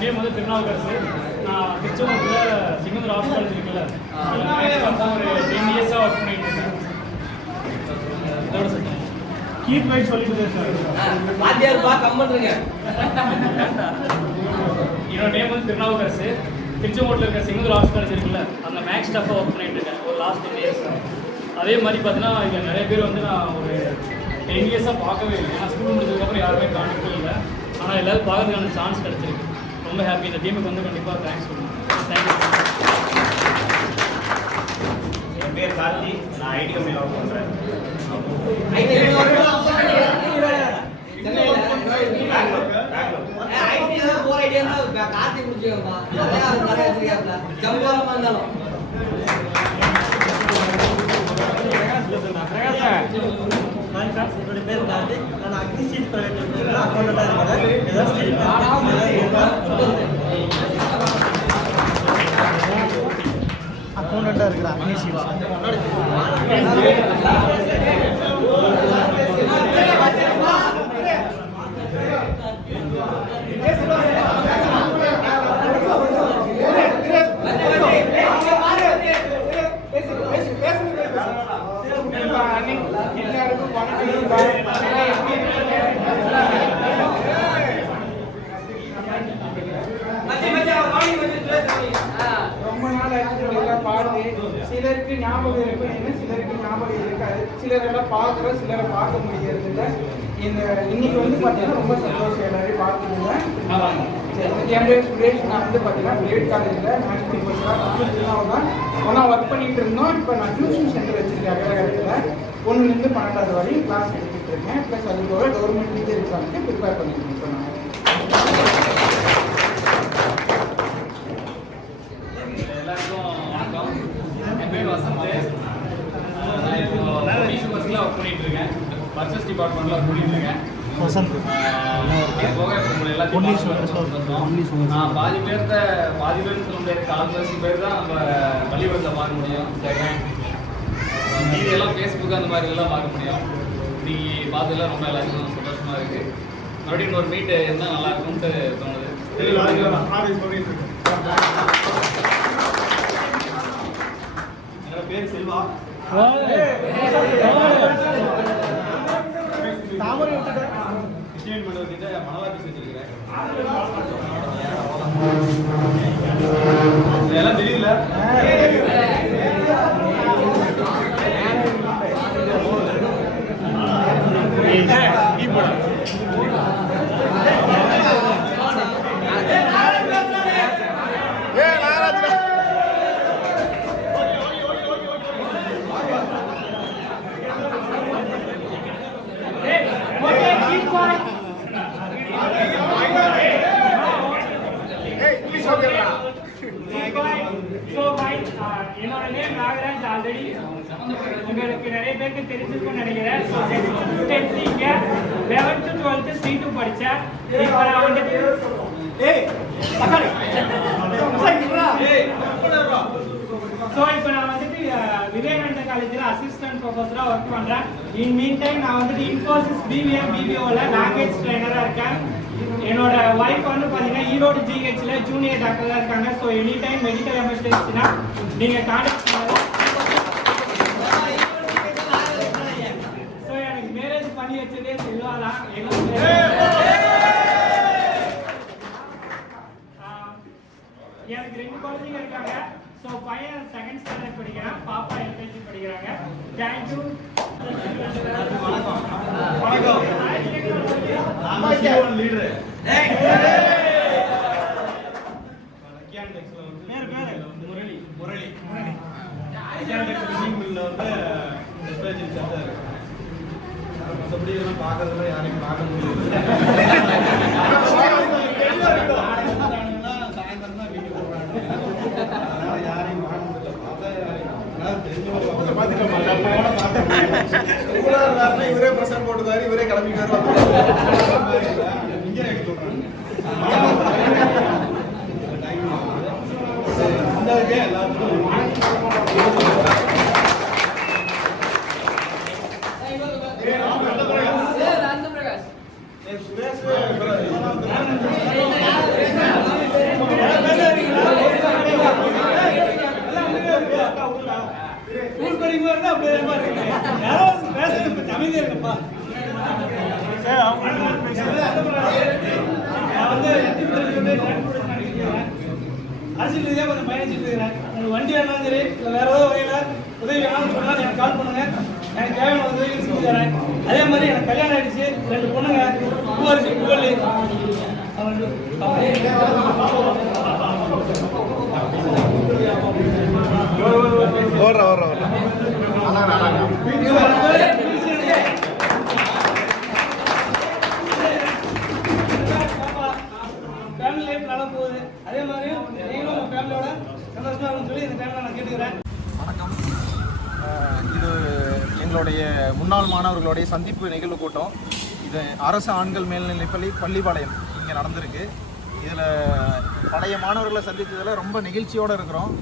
நேம் வந்து திருநாவுக்கரசு. நான் திருச்செங்கோட்டில் சிங்கந்தூர் ஹாஸ்பிட்டல் இருக்குல்ல, ஒரு 10 இயர்ஸாக ஒர்க் பண்ணிட்டு இருக்கேன். இதோட சரி கீப் ரைட் சொல்லிட்டு சார். வாத்தியார் பா கம்பன்றுங்க. என்னோட நேம் வந்து திருநாவுக்கரசு. திருச்செங்கோட்டில் இருக்க சிங்கந்தூர் ஹாஸ்பிட்டல் இருக்குல்ல, அந்த மேக்ஸ் ஸ்டாஃபாக ஒர்க் பண்ணிட்டு இருக்கேன் ஒரு லாஸ்ட் 10 இயர்ஸ். அதே மாதிரி பார்த்தீங்கன்னா இங்கே நிறைய பேர் வந்து நான் ஒரு 10 இயர்ஸாக பார்க்கவே இல்லை. ஏன்னா ஸ்கூல் முடிச்சதுக்கப்புறம் யாருமே கான்டெக்டே இல்லை. ஆனால் எல்லோரும் பார்க்கறதுக்கான சான்ஸ் கிடச்சிருக்கு. ரொம்ப ஹாப்பி. இந்த டீமுக்கு வந்து கண்டிப்பாக தேங்க்ஸ் சொல்லுங்கள். தேங்க்யூ. என் பேர் கார்த்தி. நான் ஐடி கம்பெனியில் ஒர்க் பண்ணுறேன். கார்த்தி முடிச்சுக்கோப்பா. நிறைய வச்சிருக்காங்க. ஜம்பாலமா இருந்தாலும் என்னோட பேர் கார்த்தி. நான் அக்னி ஸ்டீல் பிரைவேட் அக்கௌண்டண்டா இருக்கிறேன். அக்கௌண்டண்டா இருக்கிறேன் அக்னி ஸ்டீல். ரொம்ப நாள் ஆச்சு எல்லாம் பாடுது. சிலருக்கு ஞாபகம் இருக்கும், என்ன சிலருக்கு ஞாபகம் இருக்காது. சிலரெல்லாம் பார்க்குறோம், சிலரை பார்க்க முடியறது இல்லை. இன்னைக்கு வந்து பார்த்தீங்கன்னா ரொம்ப சந்தோஷம். எல்லாரையும் பார்த்துருங்க. என் பேர் சுரேஷ். நான் வந்து பார்த்தீங்கன்னா கிரேட் காலேஜில் மேக்ஸ் ப்ரொஃபஸராக தான் ஒன்றா ஒர்க் பண்ணிட்டு இருந்தோம். இப்போ நான் டியூஷன் சென்டர் வச்சிருக்கேன் அகலகரத்தில். 1லேருந்து 12வது வரையும் கிளாஸ் எடுத்துகிட்டு இருக்கேன். ப்ளஸ் அது போக கவர்மெண்ட் டீச்சர் எக்ஸாமுக்கு ப்ரிப்பேர் பண்ணிட்டு சொன்னாங்க. எல்லாருக்கும் வணக்கம். என் பேர் வசந்த். நான் இப்போ பிசி பஸ்ஸில் ஒர்க் பண்ணிட்டு இருக்கேன். பர்ச்சேஸ் டிபார்ட்மெண்ட்டில் ஒர்க் பண்ணிட்டு இருக்கேன். வசந்த் போக எல்லாத்தையும் நான் பாதி பேர்னு சொல்ல முடியாது. 4 பேர் தான் நம்ம பள்ளிக்கூடத்தில் பார்க்க முடியும். மீதி எல்லாம் ஃபேஸ்புக் அந்த மாதிரி எல்லாம் பார்க்க முடியும். இன்னைக்கு பார்த்ததுல ரொம்ப எல்லாருக்கும் சந்தோஷமா இருக்கு. மறுபடியும் ஒரு மீட் இருந்தால் நல்லா இருக்கும்னு தோணுது. என்னோட பேர் செல்வா. கிருஷ்ணன் மண்டபம் கிட்ட மணல் ஆஃபீஸ் வச்சிருக்கிறேன். இதெல்லாம் தெரியல. என்னோட நேம் நாகராஜ். ஆல்ரெடி உங்களுக்கு நிறைய பேருக்கு தெரிஞ்சிருக்கும்னு நினைக்கிறேன். 11th 12th C2 படித்தேன். இப்போ நான் வந்துட்டு விவேகானந்தா காலேஜில் அசிஸ்டன்ட் ப்ரொஃபஸராக ஒர்க் பண்ணுறேன். இன் மீன் டைம் நான் வந்துட்டு இன்ஃபோசிஸ் BBOவில் லாங்குவேஜ் ட்ரைனராக இருக்கேன். என்னோட ஒய்ஃப் வந்து பார்த்தீங்கன்னா ஈரோடு GHல ஜூனியர் டாக்டராக இருக்காங்க. ஸோ எனி டைம் மெடிக்கல் எமர்ஜென்சினா நீங்கள் கான்டாக்ட் பண்ணலாம். ஸோ எனக்கு மேரேஜ் பண்ணி வச்சதே செல்வாதான். எனக்கு 2 குழந்தைங்க இருக்காங்க. ஸோ பையன் 2nd ஸ்டாண்டர்ட் படிக்கிறான், பாப்பா LKG படிக்கிறாங்க. தேங்க்யூ. முரளி மற்றபடி இதெல்லாம் பார்க்கறதுல யாரையும் பார்க்க முடியாது. சாயந்தரம் தான் வீட்டுக்கு போறாங்க. அதனால யாரையும் பார்க்க முடியல. இவரே பிரசன்ட் போட்டுதாரு, இவரே கிளம்பிட்டாரு. இங்கே எனக்கு சொல்றாங்க எல்லாருக்கும் ஸ்கூல் படிக்கும்போது இருந்தா அப்படியே தான் இருக்கு. யாரோ பேசுறது கொஞ்சம் அமைதியா இருக்குப்பா. நான் வந்து அரசியல் ரீதியாக கொஞ்சம் பயணிச்சுட்டு இருக்கிறேன். உங்களுக்கு வண்டி வேணாலும் சரி இல்லை வேற ஏதோ வகையில் உதவி வேணாலும் சொன்னால் எனக்கு கால் பண்ணுங்க. எனக்கு தேவையான உதவிகள் செஞ்சு தரேன். அதே மாதிரி எனக்கு கல்யாணம் ஆயிடுச்சு, 2 பொண்ணுங்க, பூவரசி புகழ். ஃபேமிலி லைஃப் நல்லா போகுது. அதே மாதிரி நீங்களும் உங்கள் ஃபேமிலியோட சந்தோஷமா இருக்குன்னு சொல்லி இந்த டைமில் நான் கேட்டுக்கிறேன். வணக்கம். இது எங்களுடைய முன்னாள் மாணவர்களுடைய சந்திப்பு நிகழ்வு கூட்டம். இது அரசு ஆண்கள் மேல்நிலைப்பள்ளி பள்ளிப்பாளையம் இங்கே நடந்திருக்கு. இதில் பழைய மாணவர்களை சந்தித்ததில் ரொம்ப நெகிழ்ச்சியோடு இருக்கிறோம்.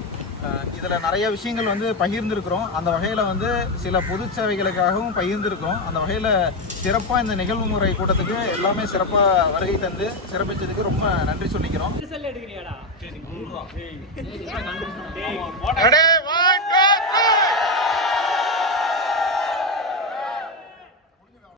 இதில் நிறைய விஷயங்கள் வந்து பகிர்ந்துருக்கிறோம். அந்த வகையில் வந்து சில பொது சேவைகளுக்காகவும் பகிர்ந்துருக்கிறோம். அந்த வகையில் சிறப்பாக இந்த நிகழ்வு முறை கூட்டத்துக்கு எல்லாமே சிறப்பாக வருகை தந்து சிறப்பிச்சதுக்கு ரொம்ப நன்றி சொல்லிக்கிறோம்.